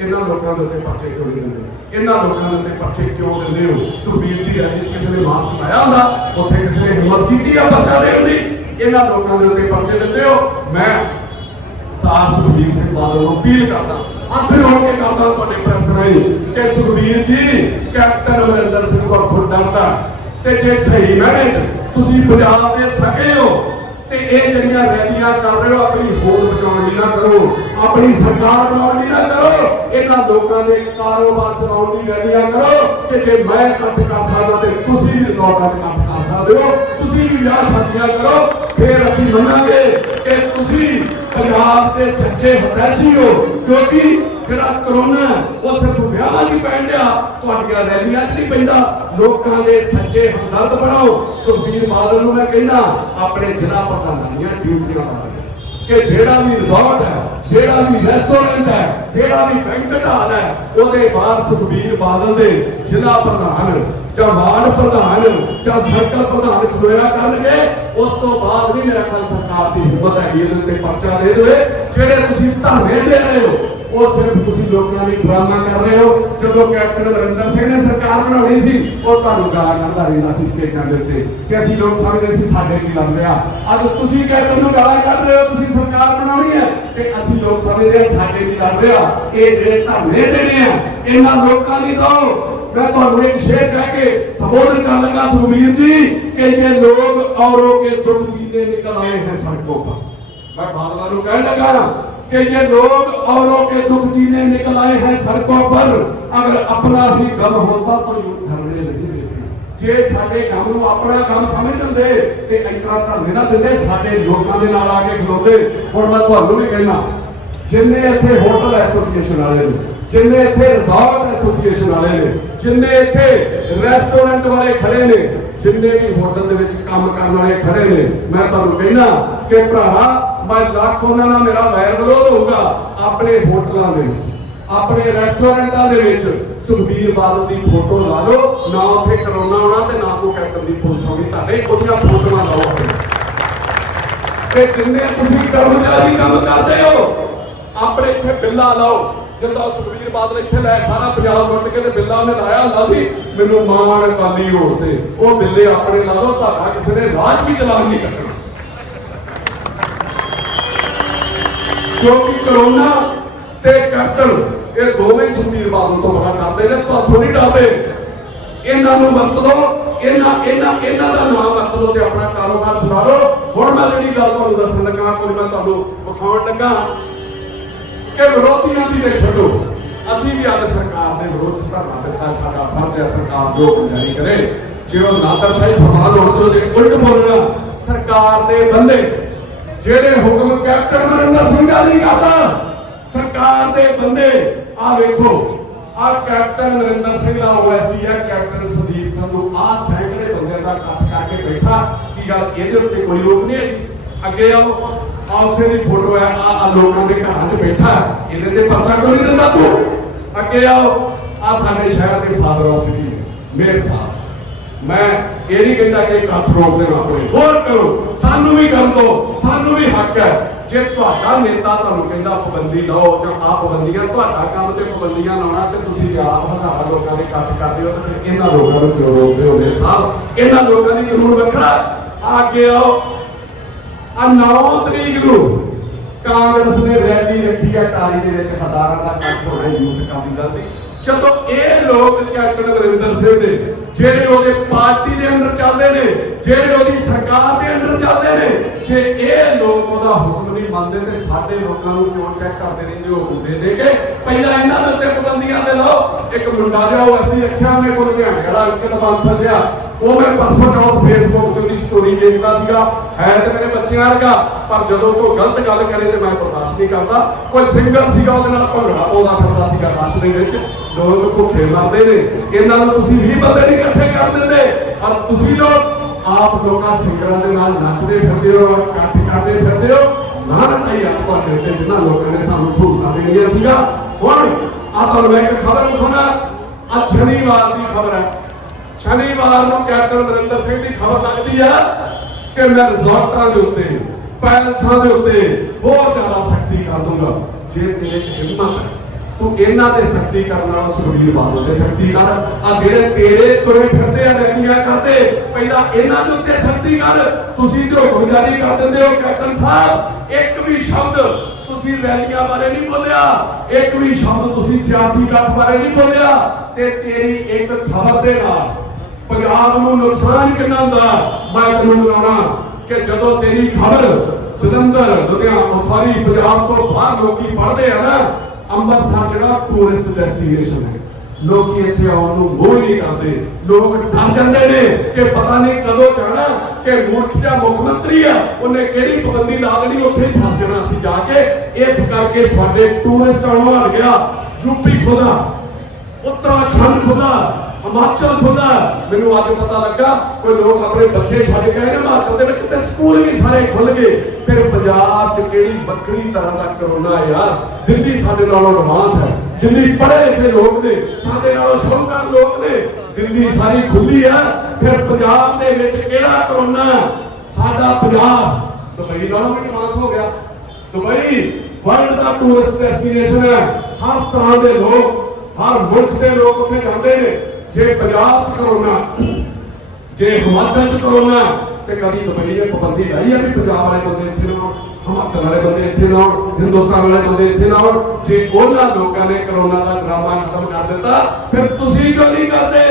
इन्हां लोकां दे उत्ते पर्चे क्यों नहीं दिंदे? इन्हां लोकां दे उत्ते पर्चे क्यों दिंदे हो? सुखबीर दी रैली किसी ने मास्क लाया हुंदा, उत्थे किसी ने हिम्मत कीती आ पर्चा देण दी, इन्हां लोकां दे उत्ते पर्चे दिंदे हो। मैं साहब सुखबीर सिंह बादल को अपील करता, हथ जोड़ के कहता तुहाडे प्रेस राहीं कि सुखबीर जी कैप्टन अमरिंदर सिंह को खुद डरदा ते जे सही मैने च तुसीं पंजाब दे सके हो ते ਇਹ ਜਿਹੜੀਆਂ ਰੈਲੀਆਂ ਕਰ ਰਹੇ ਹੋ ਆਪਣੀ ਹੋਂਦ ਬਚਾਉਣ ਲਈ ਨਾ ਕਰੋ, ਆਪਣੀ ਸਰਕਾਰ ਬਣਾਉਣ ਲਈ ਨਾ ਕਰੋ, ਇਹਨਾਂ ਲੋਕਾਂ ਦੇ ਕਾਰੋਬਾਰ ਚਲਾਉਣ ਲਈ ਰੈਲੀਆਂ ਕਰੋ ਕਿ ਜੇ ਮੈਂ ਇਕੱਠ ਕਰ ਸਕਦਾ ਤੇ ਤੁਸੀਂ ਵੀ ਰਿਕਾਰਡਾਂ 'ਚ ਇਕੱਠ ਕਰ ਸਕਦੇ ਹੋ, ਤੁਸੀਂ ਵੀ ਵਿਆਹ ਸ਼ਾਦੀਆਂ ਕਰੋ, ਫਿਰ ਅਸੀਂ ਮੰਨਾਂਗੇ ਕਿ ਤੁਸੀਂ ਪੰਜਾਬ ਦੇ ਸੱਚੇ ਹਿਤੈਸ਼ੀ ਹੋ। ਕਿਉਂਕਿ ਜਿਹੜਾ ਕਰੋਨਾ ਉਹ ਸਿਰਫ ਵਿਆਹਾਂ 'ਚ ਪੈਣ ਡਿਆ, ਤੁਹਾਡੀਆਂ ਰੈਲੀਆਂ 'ਚ ਨਹੀਂ ਪੈਂਦਾ। ਲੋਕਾਂ ਦੇ ਸੱਚੇ ਹਮਦਰਦ ਬਣਾਓ। ਸੁਖਬੀਰ ਬਾਦਲ ਨੂੰ ਮੈਂ ਕਹਿੰਦਾ ਆਪਣੇ ਜ਼ਿਲ੍ਹਾ ਪ੍ਰਧਾਨਾਂ ਦੀਆਂ ਡਿਊਟੀਆਂ ਲਾ ਕਿ ਜਿਹੜਾ ਵੀ ਰਿਜ਼ੋਰਟ ਹੈ, ਜਿਹੜਾ ਵੀ ਰੈਸਟੋਰੈਂਟ ਹੈ, ਜਿਹੜਾ ਵੀ ਬੈਂਕਟ ਹਾਲ ਹੈ, ਉਹਦੇ ਬਾਅਦ ਸੁਖਬੀਰ ਬਾਦਲ ਦੇ ਜ਼ਿਲ੍ਹਾ ਪ੍ਰਧਾਨ ਜਾਂ ਵਾਰਡ ਪ੍ਰਧਾਨ ਜਾਂ ਸਰਕਲ ਪ੍ਰਧਾਨ ਖਲੋਇਆ ਕਰਨਗੇ। ਉਸ ਤੋਂ ਬਾਅਦ ਵੀ ਮੇਰਾ ਖਿਆਲ ਸਰਕਾਰ ਦੀ ਹਿੰਮਤ ਹੈਗੀ ਇਹਦੇ ਉੱਤੇ ਪਰਚਾ ਦੇ ਦੇਵੇ। ਜਿਹੜੇ ਤੁਸੀਂ ਧਰਨੇ ਦੇ ਰਹੇ ਹੋ ਉਹ ਸਿਰਫ ਤੁਸੀਂ ਲੋਕਾਂ ਲਈ ਡਰਾਮਾ ਕਰ ਰਹੇ ਹੋ। ਜਦੋਂ ਕੈਪਟਨ ਅਮਰਿੰਦਰ ਸਿੰਘ ਨੇ ਸਰਕਾਰ ਬਣਾਉਣੀ ਸੀ ਉਹ ਤੁਹਾਨੂੰ ਗਾਲਾਂ ਕੱਢਦਾ ਰਹਿੰਦਾ ਸੀ ਸਟੇਜਾਂ ਦੇ ਉੱਤੇ ਕਿ ਅਸੀਂ ਲੋਕ ਸਮਝਦੇ ਸੀ ਸਾਡੇ ਕੀ ਲੜ ਰਿਹਾ। ਅੱਜ ਤੁਸੀਂ ਕੈਪਟਨ ਨੂੰ ਗਾਲਾਂ ਕੱਢ ਰਹੇ ਹੋ, ਤੁਸੀਂ ਸਰਕਾਰ ਬਣਾਉਣੀ ਹੈ ਤੇ ਅਸੀਂ ਲੋਕ ਸਮਝਦੇ ਹਾਂ ਸਾਡੇ ਕੀ ਲੜ ਰਿਹਾ। ਇਹ ਜਿਹੜੇ ਧਰਨੇ ਦੇਣੇ ਆ ਇਹਨਾਂ ਲੋਕਾਂ ਲਈ ਦੋ। मैं तो एक शेर कह के संबोधन कर लगा सुखबीर जी कि ये लोग औरों के दुख जीने निकल आए हैं सड़कों पर। मैं बादलों को कहने लगा कि ये लोग औरों के दुख जीने निकल आए हैं सड़कों पर, अगर अपना ही गम होता तो यूं धरने नहीं देते। जे साडे गम नूं अपना गम समझ लंदे ते इतना धरने ना दिंदे, साडे लोकां दे नाल आके खलोते। हुण मैं तुहानूं भी कहना, जिन्ने इत्थे होटल एसोसीएशन वाले ने, जिन्ने इत्थे रिजॉर्ट एसोसीएशन वाले ने, जिन्ने इत्थे रेस्टोरेंट वाले खड़े ने, जिन्ने भी होटल दे विच काम करन वाले खड़े ने, मैं तुहानूं कहना कि भरा मैं ਲੱਖ ਉਹਨਾਂ ਨਾਲ ਮੇਰਾ ਵੈਰ ਵਿਰੋਧ ਹੋਊਗਾ। ਆਪਣੇ ਹੋਟਲਾਂ ਦੇ ਵਿੱਚ, ਆਪਣੇ ਰੈਸਟੋਰੈਂਟਾਂ ਦੇ ਵਿੱਚ ਸੁਖਬੀਰ ਬਾਦਲ ਦੀ ਫੋਟੋ ਲਾ ਲਓ, ਨਾ ਉੱਥੇ ਕਰੋਨਾ ਆਉਣਾ ਤੇ ਨਾ ਕੋਈ ਕੈਪਟਨ ਦੀ ਪੁਲਿਸ ਆਉਣੀ। ਤੁਹਾਡੇ ਉਹਦੀਆਂ ਫੋਟੋਆਂ ਲਾਓ ਤੇ ਜਿੰਨੇ ਤੁਸੀਂ ਕਰਮਚਾਰੀ ਕੰਮ ਕਰਦੇ ਹੋ ਆਪਣੇ ਇੱਥੇ ਬਿੱਲਾ ਲਾਓ। ਜਦੋਂ ਸੁਖਬੀਰ ਬਾਦਲ ਇੱਥੇ ਲੈ ਸਾਰਾ ਪੰਜਾਬ ਲੁੱਟ ਕੇ ਤੇ ਬਿੱਲਾ ਉਹਨੇ ਲਾਇਆ ਹੁੰਦਾ ਸੀ, ਮੈਨੂੰ ਮਾਣ ਕਾਲੀ ਹੋੜ ਤੇ ਉਹ ਬਿੱਲੇ ਆਪਣੇ ਲਾ ਲਓ। ਤੁਹਾਡਾ ਕਿਸੇ ਨੇ ਰਾਜ ਵੀ ਚਲਾਨ ਨਹੀਂ ਕੱਟਣਾ। ਕਿਉਂਕਿ ਕਰੋਨਾ ਤੇ ਕੈਪਟਨ ਇਹ ਦੋਵੇਂ ਸੁਖਬੀਰ ਬਾਦਲ ਤੋਂ ਬੜਾ ਡਰਦੇ ਨੇ, ਤੁਹਾਨੂੰ ਨਹੀਂ ਡਰਦੇ। ਇਹਨਾਂ ਨੂੰ ਵਰਤ ਦੋ, ਇਹਨਾਂ ਦਾ ਨਾਮ ਵਰਤ ਲਓ ਤੇ ਆਪਣਾ ਕਾਰੋਬਾਰ ਸੁਣਾ ਲਓ। ਹੁਣ ਮੈਂ ਜਿਹੜੀ ਗੱਲ ਤੁਹਾਨੂੰ ਦੱਸਣ ਲੱਗਾ, ਕੋਈ ਮੈਂ ਤੁਹਾਨੂੰ ਵਿਖਾਉਣ ਲੱਗਾ ਕਿ ਵਿਰੋਧੀਆਂ ਦੀ ਦੇ ਛੱਡੋ। ਅਸੀਂ ਵੀ ਅੱਜ ਸਰਕਾਰ ਦੇ ਵਿਰੋਧ ਧਰਨਾ ਦਿੱਤਾ। ਸਾਡਾ ਫਰਜ਼ ਹੈ ਸਰਕਾਰ ਜੋ ਜਾਰੀ ਕਰੇ। ਜੇ ਉਹ ਨਾਦਰਸ਼ਾਹੀ ਫਰਮਾਨ ਹੋਣ ਤੋਂ ਜੇ ਉਲਟ ਬੋਲਣਾ, ਸਰਕਾਰ ਦੇ ਬੰਦੇ ਜਿਹੜੇ ਹੁਕਮ ਕੈਪਟਨ ਅਮਰਿੰਦਰ ਸਿੰਘ ਨਹੀਂ ਕਰਦਾ, ਸਰਕਾਰ ਦੇ ਬੰਦੇ ਆ ਵੇਖੋ, ਆ ਕੈਪਟਨ ਅਮਰਿੰਦਰ ਸਿੰਘ ਦਾ ਓਐਸਡੀ ਹੈ, ਕੈਪਟਨ ਸੰਦੀਪ ਸੰਧੂ, ਆ ਸੈਂਕੜੇ ਬੰਦਿਆਂ ਦਾ ਇਕੱਠ ਕਰਕੇ ਬੈਠਾ। ਕੀ ਗੱਲ ਇਹਦੇ ਉੱਤੇ ਕੋਈ ਰੋਕ ਨਹੀਂ ਹੈਗੀ? ਅੱਗੇ ਆਓ, ਆਉਸੇ ਦੀ ਫੋਟੋ ਹੈ, ਆ ਲੋਕਾਂ ਦੇ ਘਰਾਂ 'ਚ ਬੈਠਾ, ਇਹਦੇ ਤੇ ਪਰਚਾ ਕਿਉਂ ਨਹੀਂ ਦਿੰਦਾ ਤੂੰ? ਅੱਗੇ ਆਓ, ਆ ਸਾਡੇ ਸ਼ਹਿਰ ਦੇ ਫਾਦਰ ਆਫ ਸਿਟੀ ਮੇਅਰ ਸਾਹਿਬ। ਮੈਂ ਇਹ ਨਹੀਂ ਕਹਿੰਦਾ ਕਿ ਇਕੱਠ ਰੋਕ ਦੇਣਾ ਕੋਈ ਹੋਰ ਕਰੋ, ਸਾਨੂੰ ਵੀ ਕਰ ਦੋ, ਸਾਨੂੰ ਵੀ ਹੱਕ ਹੈ। ਜੇ ਤੁਹਾਡਾ ਨੇਤਾ ਤੁਹਾਨੂੰ ਕਹਿੰਦਾ ਪਾਬੰਦੀ ਲਾਓ ਜਾਂ ਆ ਪਾਬੰਦੀਆਂ, ਤੁਹਾਡਾ ਕੰਮ ਤੇ ਪਾਬੰਦੀਆਂ ਲਾਉਣਾ ਤੇ ਤੁਸੀਂ ਆਪ ਹਜ਼ਾਰਾਂ ਲੋਕਾਂ ਦੇ ਇਕੱਠ ਕਰਦੇ ਹੋ, ਤੇ ਫਿਰ ਇਹਨਾਂ ਲੋਕਾਂ ਨੂੰ ਕਿਉਂ ਰੋਕਦੇ ਹੋ ਮੇਰੇ ਸਾਹਿਬ? ਇਹਨਾਂ ਲੋਕਾਂ ਦੀ ਕਾਨੂੰਨ ਵੱਖਰਾ। ਅੱਗੇ ਆਓ, ਆ 9 ਤਰੀਕ ਨੂੰ ਕਾਂਗਰਸ ਨੇ ਰੈਲੀ ਰੱਖੀ ਹੈ ਟਾਰੀ ਦੇ ਵਿੱਚ, ਹਜ਼ਾਰਾਂ ਦਾ ਇਕੱਠ ਹੋਣਾ ਯੂਥ ਕਾਂਗਰਸ ਦਾ। ਜਦੋਂ ਇਹ ਲੋਕ ਕੈਪਟਨ ਅਮਰਿੰਦਰ ਸਿੰਘ ਦੇ ਜਿਹੜੇ ਉਹਦੇ ਪਾਰਟੀ ਦੇ ਅੰਦਰ ਚੱਲਦੇ ਨੇ, ਜਿਹੜੇ ਉਹਦੀ ਸਰਕਾਰ ਦੇ ਅੰਦਰ ਚੱਲਦੇ ਨੇ, ਜੇ ਇਹ ਲੋਕ ਉਹਦਾ ਹੁਕਮ ਨਹੀਂ ਮੰਨਦੇ ਤੇ ਸਾਡੇ ਲੋਕਾਂ ਨੂੰ ਕਿਉਂ ਚੈੱਕ ਕਰਦੇ ਰਹਿੰਦੇ ਹੋ ਹੁੰਦੇ ਦੇ ਕੇ? ਪਹਿਲਾਂ ਇਹਨਾਂ ਦੇ ਉੱਤੇ ਪਾਬੰਦੀਆਂ ਦੇ ਲਾਓ। ਇੱਕ ਮੁੰਡਾ ਜਿਹਾ ਉਹ ਅਸੀਂ ਰੱਖਿਆ ਉਹਨੇ ਕੋਲ ਲੁਧਿਆਣੇ ਵਾਲਾ ਅੰਕਲ ਬਾਂਸਲ ਜਿਹਾ, ਉਹ ਮੈਂ ਪਰਸੋਂ ਚੌਥ ਫੇਸਬੁੱਕ ਤੇ ਉਹਦੀ ਸਟੋਰੀ ਦੇਖਦਾ ਸੀਗਾ, ਹੈ ਤੇ ਮੇਰੇ ਬੱਚਿਆਂ ਵਰਗਾ, ਪਰ ਜਦੋਂ ਕੋਈ ਗਲਤ ਗੱਲ ਕਰੇ ਤੇ ਮੈਂ ਬਰਦਾਸ਼ਤ ਨਹੀਂ ਕਰਦਾ। ਕੋਈ ਸਿੰਗਰ ਸੀਗਾ ਉਹਦੇ ਨਾਲ ਭੰਗੜਾ ਪਾਉਂਦਾ ਫਿਰਦਾ ਸੀਗਾ ਰਸ਼ ਦੇ ਵਿੱਚ, ਲੋਕ ਭੁੱਖੇ ਮਰਦੇ ਨੇ। ਇਹਨਾਂ ਨੂੰ ਤੁਸੀਂ 20 ਬੰਦੇ ਨਹੀਂ ਇਕੱਠੇ ਕਰ ਦਿੰਦੇ, ਔਰ ਤੁਸੀਂ ਲੋਕ आप लोग सिंगलों के नाल नचते फिरते हो, इकट्ठ करते फिरते हो। लानत आई आप तुहाडे उत्ते जिन्हां लोकां ने सानूं सहूलतां देणीआं सीगा। हुण आ तुहानूं मैं एक खबर दिखाउणा, आ शनिवार की खबर है। शनिवार को कैप्टन अमरिंदर सिंह की खबर लगती है कि मैं रिजॉर्टां के उत्ते, पैलेसां के उत्ते बहुत ज्यादा सख्ती कर दूंगा। जे तेरे च हिम्मत है तू इन्हां ते सख्ती करना, सुखबीर बादल ते सख्ती कर। आ जेड़े तेरे तुरे फिरदे आ रैलियां करदे, पहला इन्हां दे उत्ते सख्ती कर। तुसीं ते हुक्म जारी कर दिंदे हो कैप्टन साहब, एक भी शब्द तुसीं रैलियां बारे नहीं बोलिया, एक भी शब्द तुसीं सियासी गठ बारे नहीं बोलिया। ते तेरी एक खबर दे नाल पंजाब नूं नुकसान किन्ना हुंदा मैं तैनूं बताउणा कि जदों तेरी खबर जलंधर, लुधियाना, सॉरी पंजाब तो बाहर लोकी पढ़दे आ ना, ਅੰਮ੍ਰਿਤਸਰ ਜਿਹੜਾ ਟੂਰਿਸਟ ਡੈਸਟੀਨੇਸ਼ਨ ਹੈ, ਲੋਕੀ ਇੱਥੇ ਆਉਣ ਨੂੰ ਮੋਹ ਨਹੀਂ ਕਰਦੇ। ਲੋਕ ਡਰ ਜਾਂਦੇ ਨੇ ਕਿ ਪਤਾ ਨਹੀਂ ਕਦੋਂ ਜਾਣਾ, ਕਿ ਮੂਰਖ ਜਿਹਾ ਮੁੱਖ ਮੰਤਰੀ ਆ, ਉਹਨੇ ਕਿਹੜੀ ਪਾਬੰਦੀ ਲਾ ਦੇਣੀ, ਉੱਥੇ ਹੀ ਫਸ ਜਾਣਾ ਅਸੀਂ ਜਾ ਕੇ। ਇਸ ਕਰਕੇ ਸਾਡੇ ਟੂਰਿਸਟ ਆਉਣੋਂ ਹਟ ਗਿਆ। ਯੂਪੀ ਖੁਦਾ, ਉੱਤਰਾਖੰਡ ਖੁਦਾ, हिमाचल खुदा। मैनू अज पता लगा कोई लोग अपने बच्चे छड़ के आए हिमाचल के स्कूल भी सारे खुल गए। फिर पंजाब च केड़ी बखरी तरह का कोरोना है यार। दिल्ली साडे नालों एडवांस है, दिल्ली पढ़े लिखे लोग ने, साडे नालों शौकदार लोग ने, दिल्ली सारी खुली है। फिर पंजाब दे विच केड़ा कोरोना, साडा पंजाब दुबई नालों भी एडवांस हो गया। दुबई वर्ल्ड का टूरिस्ट डेस्टिनेशन है, हर तरह के लोग, हर मुल्क के लोग उत्थे जाते हैं। जे पंजाब च कोरोना, जे हिमाचल च कोरोना, तो कभी दुबई ने पाबंदी लाई है भी पंजाब वाले बंदे इत्थे ना आउण, हिमाचल वाले बंदे इत्थे ना आउण, हिंदुस्तान वाले बंदे इत्थे ना आउण। जे उन्हां लोकां ने कोरोना का ड्रामा खत्म कर दिता, फिर तुसीं क्यों नहीं करते?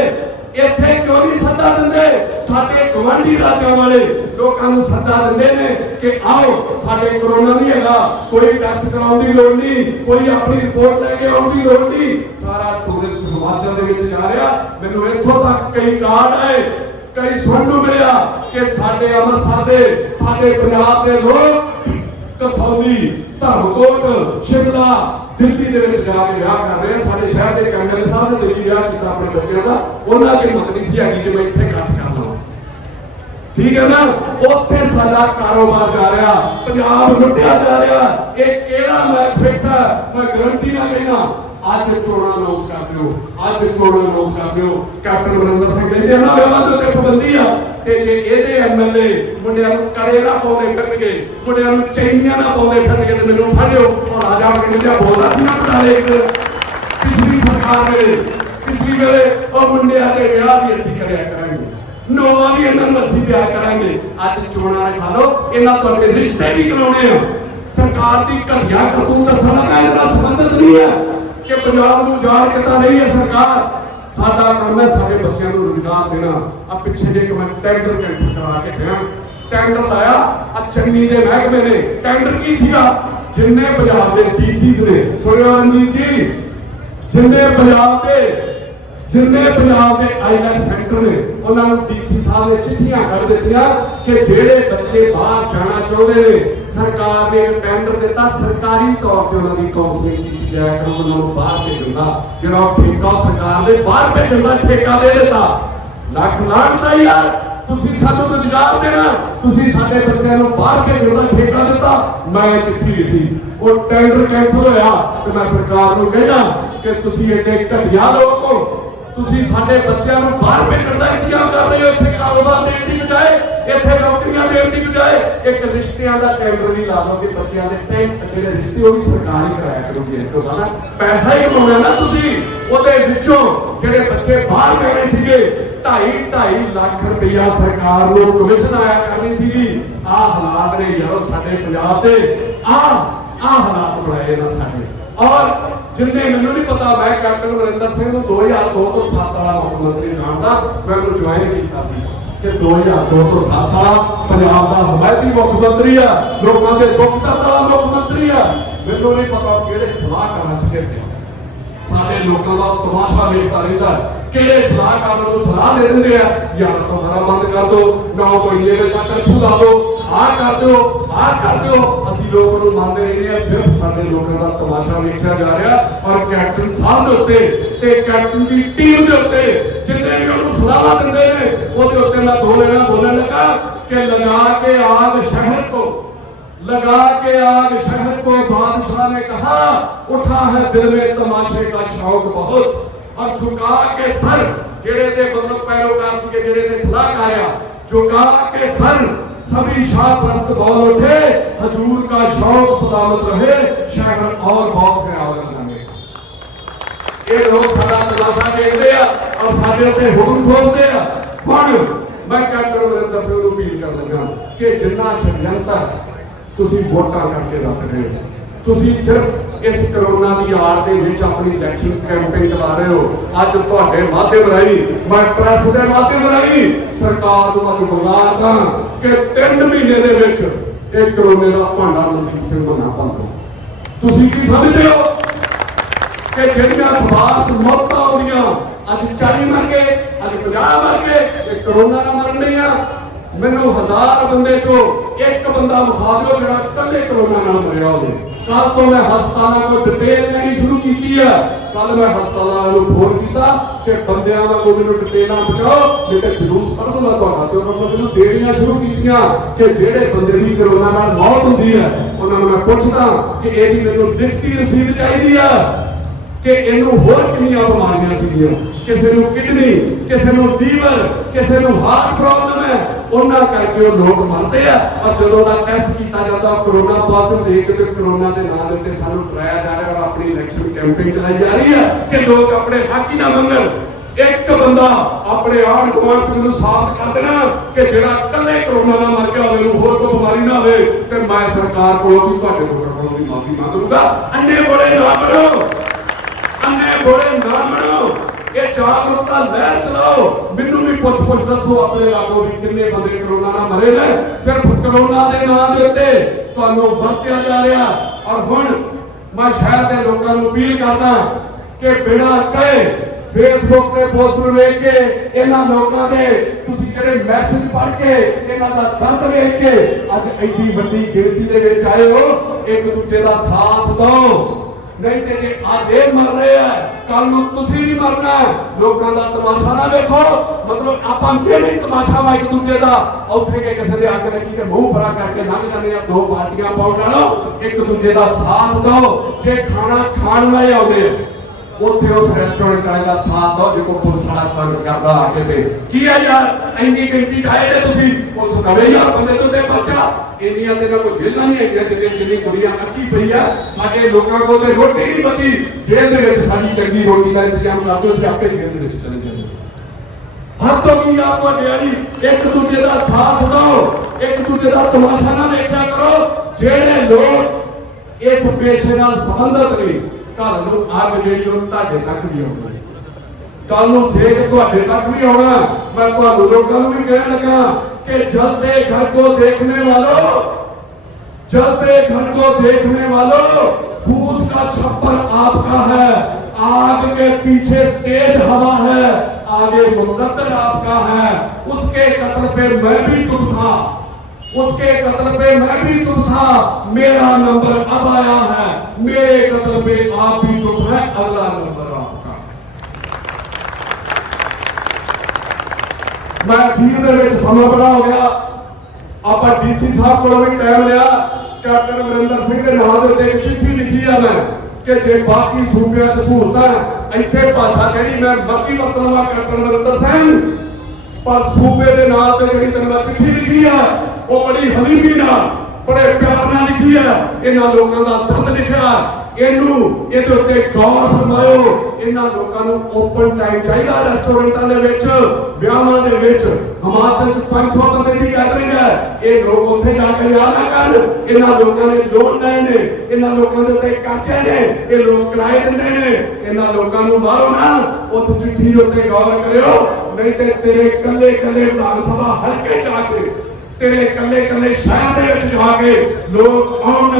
इत्थे क्यों नहीं सद्दा दिंदे? साडे गवांढी राज्यां वाले लोकां नूं सद्दा दिंदे ने कि आओ साडे कोरोना नहीं हैगा, कोई टेस्ट कराउण दी लोड़ नहीं, कोई अपनी रिपोर्ट लेके आउण दी लोड़ नहीं। सारा टूरिस्ट हिमाचल दे विच जा रहा। मैनूं इत्थों तक कई कार्ड आए, कई सुणन नूं मिलिया कि साडे अमृतसर दे, साडे पंजाब दे लोग कसौली, धर्मकोट, शिमला, दिल्ली दे विच जाके विआह कर रहे हैं। साडे शहर दे कैमरे साहब ने दिल्ली विआह कीता अपने बच्चों का, उन्हां च हिम्मत नहीं सी हैगी कि मैं इत्थे इकट्ठ कर लवां। ठीक है ना, उत्थे साडा कारोबार जा रहा, पंजाब लुटिया जा रहा। ये केड़ा मैच फिक्स है, मैं गारंटी ना कहना। आज चोणां अनाउंस कर दिओ, आज चोणां अनाउंस कर दिओ। कैप्टन अमरिंदर सिंह कहते हैं ना विआह दे उत्ते पाबंदी आ, ते जे इहदे एमएलए मुंडियां नूं कड़े ना पाउंदे फिरनगे, मुंडियां नूं चैनियां ना पाउंदे फिरनगे, ते मैनूं फड़िओ और राजा वड़िंगा बोलदा सी ना बटाले पिछली सरकार वेले, पिछली वेले और मुंडियां दे विआह भी असीं करिया करांगे, नोवा भी इन्हां नूं असीं विआह करांगे। अज चोणां रखा लो, इन्हां तुहाडे रिश्ते भी कराउणे आ। सरकार दी घटिया करतूत साडा इहदे नाल संबंधित नहीं है कि पंजाब नूं जाण किता नहीं है सरकार। साडा काम है साडे बच्चों को रोजगार देना। अब पिछे जे मैं टेंडर कैंसिल करा के दिया, टेंडर लाया चन्नी के महकमे ने। टेंडर की सीगा, जिन्ने पंजाब के डीसीज ने, सुनियो रणजीत जी, जिन्ने पंजाब के आईलैंड सेंटर ने, उन्होंने डीसी साहब ने चिट्ठियां कर दित्तियां कि जेड़े बच्चे बाहर जाना चाहते हैं, सरकार ने एक टेंडर दिता, सरकारी तौर पर उन्होंने काउंसलिंग की जाए कर उन्होंने बाहर भेजण दा जिहड़ा ठेका सरकार ने बाहर भेजण दा ठेका दे दिता। लख लाणता यार, तुसीं सानूं रोजगार देना, तुसीं साडे बच्चों नूं बाहर भेजण दा ठेका दिता। मैं चिट्ठी लिखी, वो टेंडर कैंसिल होया, तो मैं सरकार नूं कहना कि तुसीं एडे घटिया लोग हो, तुसीं साडे बच्चों नूं बाहर भेजण दा इंतजाम कर रहे हो, इत्थे कारोबार देण दी बजाए, इत्थे नौकरियां देण दी बजाए एक रिश्तियां दा टेंडर भी ला दो कि बच्चों के टेंट जेडे रिश्ते वो भी सरकार ही कराया करूगी। तो ना पैसा ही कमाउणा ना तुसीं, ओदे विचों जेडे बच्चे बाहर गए सीगे 2.5 लाख रुपया सरकार नूं कमिशन आया करनी सीगी। आ हालात ने यारो साडे पंजाब दे, आ हालात बनाए ना साडे। और जिन्हें मैनूं नहीं पता, मैं कैप्टन अमरिंदर सिंह नूं 2002 तो 7 वाला मुख्य मंत्री जानदा, मैं उन्हें ज्वाइन किया कि 2002 तो 7 वाला पंजाब का हमायती मुख्य मंत्री है, लोगों के दुख दर्द वाला मुख्य मंत्री है। मैनूं नहीं पता किहड़े सलाहकार च घिरदे साडे लोगों का तमाशा देखता रहता है, किहड़े सलाहकार नूं सलाह दे दिंदे आ, या तो हमारा बंद कर दो, 9 तो 11 तक कर्फ्यू ला दो, आ कर दो असी लोग उन्होंने मानते रहे हैं। सिर्फ साडे लोगों का तमाशा देखा जा रहा और कैप्टन साहब के उत्ते ते कैप्टन की टीम के उत्ते जिन्हें भी उन्होंने सलाह देंगे ने ਉਹਦੇ ਉੱਤੇ मैं दो लेना बोलने लगा कि लगा के आग शहर को बादशाह ने कहा उठा है दिल में तमाशे का शौक बहुत और झुका के सर जेड़े ते मतलब पैरोकार से जेड़े ते सलाहकार आ झुका के सर सभी शाह परस्त बोल उठे हजूर का शौक सलामत रहे शहर और बहुत ख्याल रखेंगे। ये लोग सारा तमाशा देखते हैं और साडे उत्ते हुक्म थोपते हैं। हुण मैं कैप्टन अमरिंदर सिंह नूं अपील कर लगा कि जिन्ना षडयंत्र तुसीं वोटां करके रच रहे हो, तुसीं सिर्फ इस कोरोना की आड़ दे विच अपनी इलैक्शन कैंपेन चला रहे हो। अज तुहाडे माध्यम राही मैं प्रेस के माध्यम राही सरकार नूं मैं बुलाता कि 3 महीने दे विच इह कोरोने का भांडा मनदीप सिंह बना पांदो। तुसीं की समझदे हो कि ਜਿਹੜੀਆਂ ਅਖਬਾਰ ਚ ਮੌਤਾਂ ਆਉਂਦੀਆਂ ਅੱਜ 40 ਮਰ ਗਏ ਅੱਜ 50 ਮਰ ਗਏ ਇਹ ਕਰੋਨਾ ਨਾਲ ਮਰਨ ਦੀਆਂ। ਮੈਨੂੰ 1000 ਬੰਦੇ ਚੋਂ ਇੱਕ ਬੰਦਾ ਵਿਖਾ ਦਿਓ ਜਿਹੜਾ ਇਕੱਲੇ ਕਰੋਨਾ ਨਾਲ ਮਰਿਆ ਹੋਵੇ। ਕੱਲ ਤੋਂ ਮੈਂ ਹਸਪਤਾਲਾਂ ਕੋਲ ਡਿਟੇਲ ਲੈਣੀ ਸ਼ੁਰੂ ਕੀਤੀ ਹੈ। ਕੱਲ ਮੈਂ ਹਸਪਤਾਲਾਂ ਨੂੰ ਫੋਨ ਕੀਤਾ ਕਿ ਬੰਦਿਆਂ ਵਾਂਗੂ ਮੈਨੂੰ ਡਿਟੇਲਾਂ ਪਹੁੰਚਾਓ ਨਹੀਂ ਤੇ ਜਲੂਸ ਕੱਢ ਦੂੰਗਾ ਤੁਹਾਡਾ ਤੇ ਉਹਨਾਂ ਨੂੰ ਦੇਣੀਆਂ ਸ਼ੁਰੂ ਕੀਤੀਆਂ ਕਿ ਜਿਹੜੇ ਬੰਦੇ ਦੀ ਕਰੋਨਾ ਨਾਲ ਮੌਤ ਹੁੰਦੀ ਹੈ ਉਹਨਾਂ ਨੂੰ ਮੈਂ ਪੁੱਛਦਾ ਕਿ ਇਹਦੀ ਮੈਨੂੰ ਲਿਖਤੀ ਰਸੀਦ ਚਾਹੀਦੀ ਆ कि इनू होर कितनियां बीमारियां सीगियां, किसी नूं किडनी, किसी नूं लीवर, किसी नूं हार्ट प्रॉब्लम है उन्हां करके वो लोग मरते हैं। और जदों दा टेस्ट किया जाता कोरोना पॉजिटिव देख के कोरोना के नाम उत्ते सानूं डराया जा रहा है और अपनी इलैक्शन कैंपेन चलाई जा रही है कि लोग अपने हक ही ना मंगण। एक बंदा अपने आड़ गुआढ़ च मैनूं साबित कर देना कि जिहड़ा कल्ले कोरोना नाल मर गया होवे होर कोई बीमारी ना होवे ते मैं सरकार कोलों भी तुहाडे कोलों भी माफी मांगूंगा। अन्ने बड़े ना बनो, अन्ने बड़े ना बनो, ये जागरूकता लहर चलाओ। मैनू भी पुछ दसो अपने इलाकों भी किन्ने बंदे कोरोना नाल मरे ने। सिर्फ कोरोना के नाम के उत्ते तुहानूं वरतिया जा रहा। और हुण मैं शहर के लोगों को अपील करदा कि बिना कहे फेसबुक पे पोस्टर वेख के इन्हां लोकां दे तुसीं जिहड़े मैसेज पढ़ के इन्हां दा दर्द वेख के अज एडी वड्डी गिणती दे विच आए हो, एक दूजे दा साथ दो। नहीं तो जे आज ये मर रहे हैं कल नूं तुसीं भी मरना है। लोकां दा तमाशा ना देखो, मतलब आपां भी तमाशा वा एक दूजे दा औथे के किसी दे अग लगी ते मुंह भरा करके लंघ जाने आ। दो पार्टियां पाउण नालों एक दूजे दा साथ दो। जे खाना खाण वाले आउंदे उत्थे उस रेस्टोरेंट वाले का साथ दो जो पुलिस वाला तंग करदा आके ते की है यार इंनी गिनती चाहे जे तुसीं पुलिस नवे यार बंदे तो ते पर्चा इन्नियां ते कोई जेलां नहीं है जिन्नी कुड़ियां अक्की पई आ। साडे लोकां कोल ते रोटी नहीं बची, जेल दे विच साडी चंगी रोटी दा इंतजाम कर दिओ, असीं आपे जेल दे विच चले जांगे। हर तो की आप तुहाडे वाली एक दूजे दा साथ दो, एक दूजे दा तमाशा ना देखा करो। जेड़े लोग इस पेशे नाल संबंधित ने घर नूं अग जिहड़ी ओह तुहाडे तक भी आउणी, कल नूं सेक तुहाडे तक भी आउणा। मैं तुहानूं लोकां नूं भी कहण लगा कि जलते घर को देखने वालों, जलते घर को देखने वालों, फूस का छप्पर आपका है, आग के पीछे तेज हवा है, आगे मुकद्दर आपका है। उसके कत्ल पे मैं भी चुप था, उसके कत्ल पे मैं भी चुप था, मेरा नंबर अब आया है, मेरे कत्ल पे आप भी चुप है, अगला नंबर आपका। मैं अखीर दे विच समय बड़ा हो गया, आप डीसी साहब को भी टाइम लिया। कैप्टन अमरिंदर सिंह के नाम ते एक चिट्ठी लिखी है मैं कि जे बाकी सूबे च सहूलतां इत्थे भाषा जिहड़ी मैं मर्जी वरतना कैप्टन अमरिंदर सिंह, पर सूबे के नाम ते जिहड़ी तैनूं मैं चिट्ठी लिखी है वो बड़ी हलीमी नाल बड़े प्यार नाल लिखी है। इन्हां लोकां दा दर्द लिखिआ, इहनूं इहदे उत्ते गौर फरमाओ। इन्हां लोकां नूं ओपन टाइम चाहिदा रेस्टोरेंटां दे विच, विआहां दे विच। हिमाचल च 500 बंदे दी गैदरिंग है, ये लोग उत्थे जाके लिया ना करन। इन्हां लोकां ने लोन लए ने, इन्हां लोकां दे उत्ते कर्जे ने, ये लोग किराए दिंदे ने। इन्हां लोकां नूं मारो ना, उस चिट्ठी उत्ते गौर करियो, नहीं ते तेरे कल्ले कल्ले विधान सभा हलके जाके तेरे कल्ले कल्ले शहर दे विच जाके लोग आउण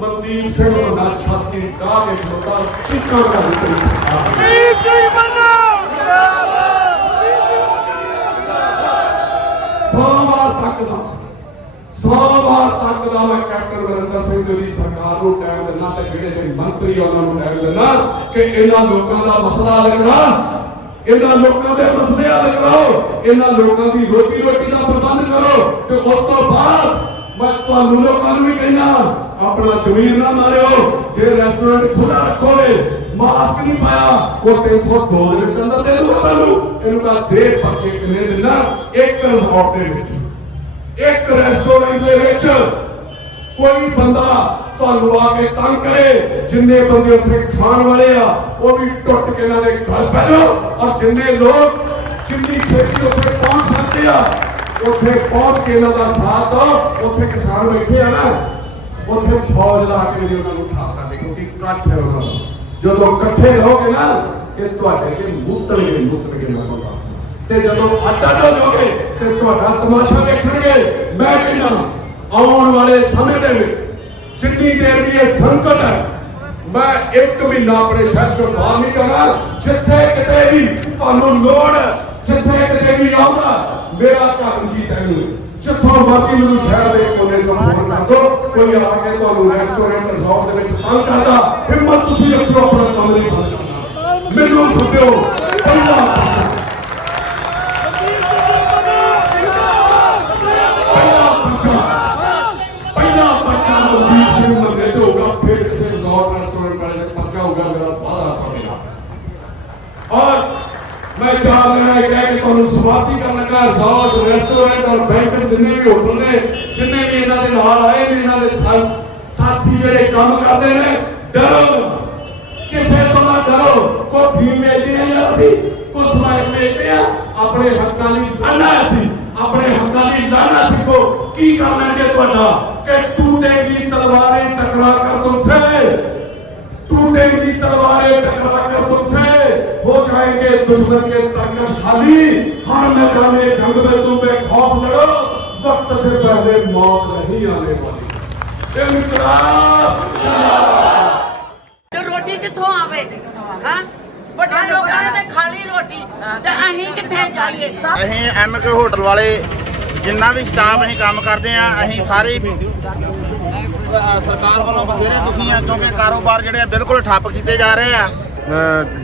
मनदीप सिंह बना छाती गा के खड़ोता चिक्का सोमवार तक दा ਦਾ ਮੈਂ ਕੈਪਟਨ ਅਮਰਿੰਦਰ ਸਿੰਘ ਦੀ ਸਰਕਾਰ ਨੂੰ ਟਾਈਮ ਦਿੰਦਾ ਤੇ ਜਿਹੜੇ ਮੰਤਰੀ ਉਹਨਾਂ ਨੂੰ ਟਾਈਮ ਦਿੰਦਾ ਕਿ ਇਹਨਾਂ ਲੋਕਾਂ ਦਾ ਮਸਲਾ ਹੱਲ ਕਰੋ, ਇਹਨਾਂ ਲੋਕਾਂ ਦੇ ਮਸਲੇ ਹੱਲ ਕਰੋ, ਇਹਨਾਂ ਲੋਕਾਂ ਦੀ ਰੋਟੀ ਦਾ ਪ੍ਰਬੰਧ ਕਰੋ। ਤੇ ਉਸ ਤੋਂ ਬਾਅਦ ਮੈਂ ਤੁਹਾਨੂੰ ਲੋਕਾਂ ਨੂੰ ਵੀ ਕਹਿਣਾ, ਆਪਣਾ ਜ਼ਮੀਰ ਨਾ ਮਾਰਿਓ। ਜੇ ਰੈਸਟੋਰੈਂਟ ਖੁੱਲਾ ਰੱਖੋਗੇ, ਮਾਸਕ ਨਹੀਂ ਪਾਇਆ, ਉਹ 302 ਦੇ ਵਿੱਚ ਅੰਦਰ ਦੇ ਦੂਗਾ ਤੁਹਾਨੂੰ। ਇਹਨੂੰ ਕਹਾ ਦੇ ਪਰਚੇ ਕਿੰਨੇ ਦਿਨਾ, ਇੱਕ ਰਿਜ਼ੋਰਟ ਦੇ ਵਿੱਚ, ਇੱਕ ਰੈਸਟੋਰੈਂਟ ਦੇ ਵਿੱਚ ਕੋਈ ਬੰਦਾ ਤੁਹਾਨੂੰ ਆ ਕੇ ਤੰਗ ਕਰੇ, ਜਿੰਨੇ ਬੰਦੇ ਉੱਥੇ ਖਾਣ ਵਾਲੇ ਆ ਉਹ ਵੀ ਟੁੱਟ ਕੇ ਇਹਨਾਂ ਦੇ ਘਰ ਪੈ ਜਾਓ। ਔਰ ਜਿੰਨੇ ਲੋਕ ਜਿੰਨੀ ਛੇਤੀ ਉੱਥੇ ਪਹੁੰਚ ਸਕਦੇ ਆ ਉੱਥੇ ਪਹੁੰਚ ਕੇ ਇਹਨਾਂ ਦਾ ਸਾਥ ਦਿਓ। ਉੱਥੇ ਕਿਸਾਨ ਬੈਠੇ ਆ ਨਾ, ਉੱਥੇ ਫੌਜ ਲਾ ਕੇ ਉਹਨਾਂ ਨੂੰ ਉਠਾ ਸਕਦੇ, ਕਿਉਂਕਿ ਇਕੱਠ ਹੈ ਉਹਨਾਂ ਦਾ। ਜਦੋਂ ਇਕੱਠੇ ਰਹੋਗੇ ਨਾ, ਇਹ ਤੁਹਾਡੇ ਕੇ ਮੁੱਤਲਗੇ ਮੈਂ ਤੁਹਾਨੂੰ ਦੱਸਦਾ। ਤੇ ਜਦੋਂ ਅੱਡ ਹੋ ਜਾਓਗੇ ਤੇ ਤੁਹਾਡਾ ਤਮਾਸ਼ਾ ਵੇਖਣਗੇ। ਮੈਂ ਕਹਿੰਦਾ ਆਉਣ ਵਾਲੇ ਸਮੇਂ ਦੇ ਵਿੱਚ ਜਿੰਨੀ ਦੇਰ ਵੀ ਇਹ ਸੰਕਟ ਹੈ, ਮੈਂ 1 ਮਹੀਨਾ ਆਪਣੇ ਸ਼ਹਿਰ ਚੋਂ ਬਾਹਰ ਨਹੀਂ ਜਾਣਾ। ਜਿੱਥੇ ਕਿਤੇ ਵੀ ਤੁਹਾਨੂੰ ਲੋੜ ਹੈ, ਜਿੱਥੇ ਕਿਤੇ ਵੀ ਆਉਂਦਾ, ਮੇਰਾ ਘਰ ਜੀ ਤੈਨੂੰ ਜਿੱਥੋਂ ਮਰਜ਼ੀ ਮੈਨੂੰ ਸ਼ਹਿਰ ਦੇ ਕੋਨੇ ਤੋਂ ਫੋਨ ਕਰ ਦੋ। ਕੋਈ ਆ ਕੇ ਤੁਹਾਨੂੰ ਰੈਸਟੋਰੈਂਟ ਰਿਜ਼ੋਰਟ ਦੇ ਵਿੱਚ ਤੰਗ ਕਰਦਾ, ਹਿੰਮਤ ਤੁਸੀਂ ਰੱਖੋ, ਆਪਣਾ ਕੰਮ ਨਹੀਂ ਬੰਦ ਕਰਨਾ। ਮੈਨੂੰ ਸੱਦਿਓ, ਪਹਿਲਾ ਪਰਚਾ ਮਨਦੀਪ ਸਿੰਘ ਮੰਨੇ ਤੇ ਹੋਗਾ, ਫਿਰ ਕਿਸੇ ਰਿਜ਼ੋਰਟ ਰੈਸਟੋਰੈਂਟ ਵਾਲੇ ਦਾ ਪਰਚਾ ਹੋਗਾ। ਮੇਰਾ ਵਾਅਦਾ ਤੁਹਾਡੇ ਨਾਲ। ਔਰ ਮੈਂ 4 ਦਿਨ ਇਹ ਕਹਿ ਕੇ ਤੁਹਾਨੂੰ ਸਮਾਪਤੀ ਕਰਨ ਲੱਗਾ, ਰਿਜ਼ੋਰਟ ਰੈਸਟੋਰੈਂਟ ਔਰ ਬੈਂਕ ਜਿੰਨੇ ਵੀ ਹੋਟਲ ਨੇ, ਜਿੰਨੇ ਵੀ ਇਹਨਾਂ ਦੇ ਨਾਲ ਆਏ ਨੇ, ਇਹਨਾਂ ਦੇ ਸਾਥੀ ਜਿਹੜੇ ਕੰਮ ਕਰਦੇ ਨੇ, ਡਰੋ, ਕਿਸੇ ਤੋਂ ਨਾ ਡਰੋ। ਕੋਈ ਫੀਮ ਮਿਲਦੀ ਹੈ ਜਾਂ ਅਸੀਂ ਕੁਝ ਸਮਾਇਕ ਮਿਲਦੇ ਆ, ਆਪਣੇ ਹੱਕਾਂ ਲਈ ਲੜਨਾ। ਅਸੀਂ ਆਪਣੇ ਹੱਕਾਂ ਲਈ ਲੜਨਾ ਸਿੱਖੋ। ਕੀ ਕਰਨਾ ਹੈ ਤੁਹਾਡਾ कि टूटेगी तलवारें टकरा कर तुमसे, टूटेगी तलवारें टकरा कर तुमसे, हो जाएंगे दुश्मन के तरकश खाली। हर मैदान जंग में तुम बेखौफ लड़ो, वक्त से पहले मौत नहीं आने वाली। इनकलाब रोटी किथों आवे? हाँ ਵੱਡੇ ਲੋਕਾਂ ਨੇ ਤੇ ਖਾਲੀ ਰੋਟੀ ਤੇ ਅਸੀਂ ਕਿੱਥੇ ਜਾਈਏ? ਅਸੀਂ ਐਮਕੇ ਹੋਟਲ ਵਾਲੇ ਜਿੰਨਾ ਵੀ ਸਟਾਫ ਅਸੀਂ ਕੰਮ ਕਰਦੇ ਆ, ਅਸੀਂ ਸਾਰੇ ਸਰਕਾਰ ਵੱਲੋਂ ਬਥੇਰੇ ਦੁਖੀ ਆ, ਕਿਉਂਕਿ ਕਾਰੋਬਾਰ ਜਿਹੜੇ ਆ ਬਿਲਕੁਲ ਠੱਪ ਕੀਤੇ ਜਾ ਰਹੇ ਆ।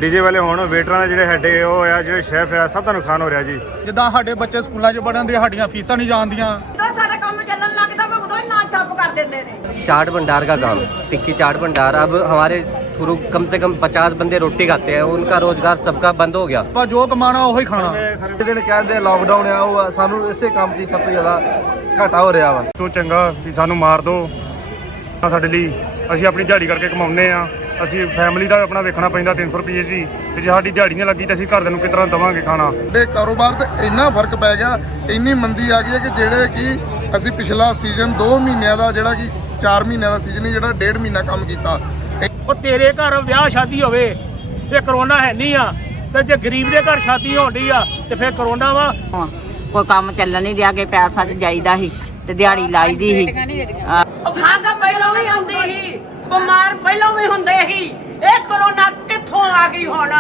ਡੀਜੇ ਵਾਲੇ ਹੋਣ, ਵੇਟਰਾਂ ਦੇ ਜਿਹੜੇ ਹੈਡੇ ਉਹ ਆ, ਜਿਹੜੇ ਸ਼ੈਫ ਆ, ਸਭ ਦਾ ਨੁਕਸਾਨ ਹੋ ਰਿਹਾ ਜੀ। ਜਿੱਦਾਂ ਸਾਡੇ ਬੱਚੇ ਸਕੂਲਾਂ 'ਚ ਪੜ੍ਹਨ ਦੇ, ਸਾਡੀਆਂ ਫੀਸਾਂ ਨਹੀਂ ਜਾਂਦੀਆਂ। ਜਦੋਂ ਸਾਡਾ ਕੰਮ ਚੱਲਣ ਲੱਗਦਾ ਵਾ ਉਦੋਂ ਹੀ ਨਾ ਠੱਪ ਕਰ ਦਿੰਦੇ ਨੇ। चाट भंडार का काम, टिक्की चाट भंडार, अब हमारे थ्रू कम से कम 50 बंदे रोटी खाते हैं, उनका रोजगार सबका बंद हो गया। ਆਪਾਂ ਜੋ ਕਮਾਣਾ ਉਹੀ ਖਾਣਾ। ਜਿਹੜੇ ਕਹਿੰਦੇ ਲਾਕਡਾਊਨ ਆ, ਉਹ ਸਾਨੂੰ ਇਸੇ ਕੰਮ 'ਚ ਸਭ ਤੋਂ ਜ਼ਿਆਦਾ ਘਾਟਾ ਹੋ ਰਿਹਾ ਵਾ। ਤੋਂ ਚੰਗਾ ਵੀ ਸਾਨੂੰ ਮਾਰ ਦੋ ਸਾਡੇ ਲਈ, ਅਸੀਂ ਆਪਣੀ ਦਿਹਾੜੀ ਕਰਕੇ ਕਮਾਉਂਦੇ ਆ, ਅਸੀਂ ਫੈਮਿਲੀ ਦਾ ਆਪਣਾ ਵੇਖਣਾ ਪੈਂਦਾ 300 ਰੁਪਏ ਜੀ। ਤੇ ਜੇ ਸਾਡੀ ਦਿਹਾੜੀ ਨਹੀਂ ਲੱਗੀ ਤਾਂ ਅਸੀਂ ਘਰਦਿਆਂ ਨੂੰ ਕਿਸ ਤਰ੍ਹਾਂ ਦੇਵਾਂਗੇ ਖਾਣਾ? ਸਾਡੇ ਕਾਰੋਬਾਰ ਤੇ ਇੰਨਾ ਫਰਕ ਪੈ ਗਿਆ, ਇੰਨੀ ਮੰਦੀ ਆ ਗਈ ਹੈ ਕਿ ਜਿਹੜੇ ਕਿ ਅਸੀਂ ਪਿਛਲਾ ਸੀਜ਼ਨ 2 ਮਹੀਨਿਆਂ ਦਾ, ਜਿਹੜਾ ਕਿ 4 ਮਹੀਨਿਆਂ ਦਾ ਸੀਜ਼ਨ, ਜਿਹੜਾ 1.5 ਮਹੀਨਾ ਕੰਮ ਕੀਤਾ। ਉਹ ਤੇਰੇ ਘਰ ਵਿਆਹ ਸ਼ਾਦੀ ਹੋਵੇ ਤੇ ਕਰੋਨਾ ਹੈ ਨਹੀਂ ਆ, ਤੇ ਜੇ ਗਰੀਬ ਦੇ ਘਰ ਸ਼ਾਦੀ ਹੋਣੀ ਆ ਤੇ ਫਿਰ ਕਰੋਨਾ ਵਾ। ਕੋਈ ਕੰਮ ਚੱਲਣ ਨਹੀਂ ਦਿਆ ਕੇ ਪੈਸਾ ਚ ਜਾਈਦਾ ਸੀ ਤੇ ਦਿਹਾੜੀ ਲਾਈਦੀ ਸੀ। ਖਾਂਗਾ ਪਹਿਲਾਂ ਵੀ ਆਉਂਦੀ ਸੀ, ਬਿਮਾਰ ਪਹਿਲਾਂ ਵੀ ਹੁੰਦੇ ਸੀ, ਇਹ ਕਰੋਨਾ ਕਿੱਥੋਂ ਆ ਗਈ ਹੁਣ?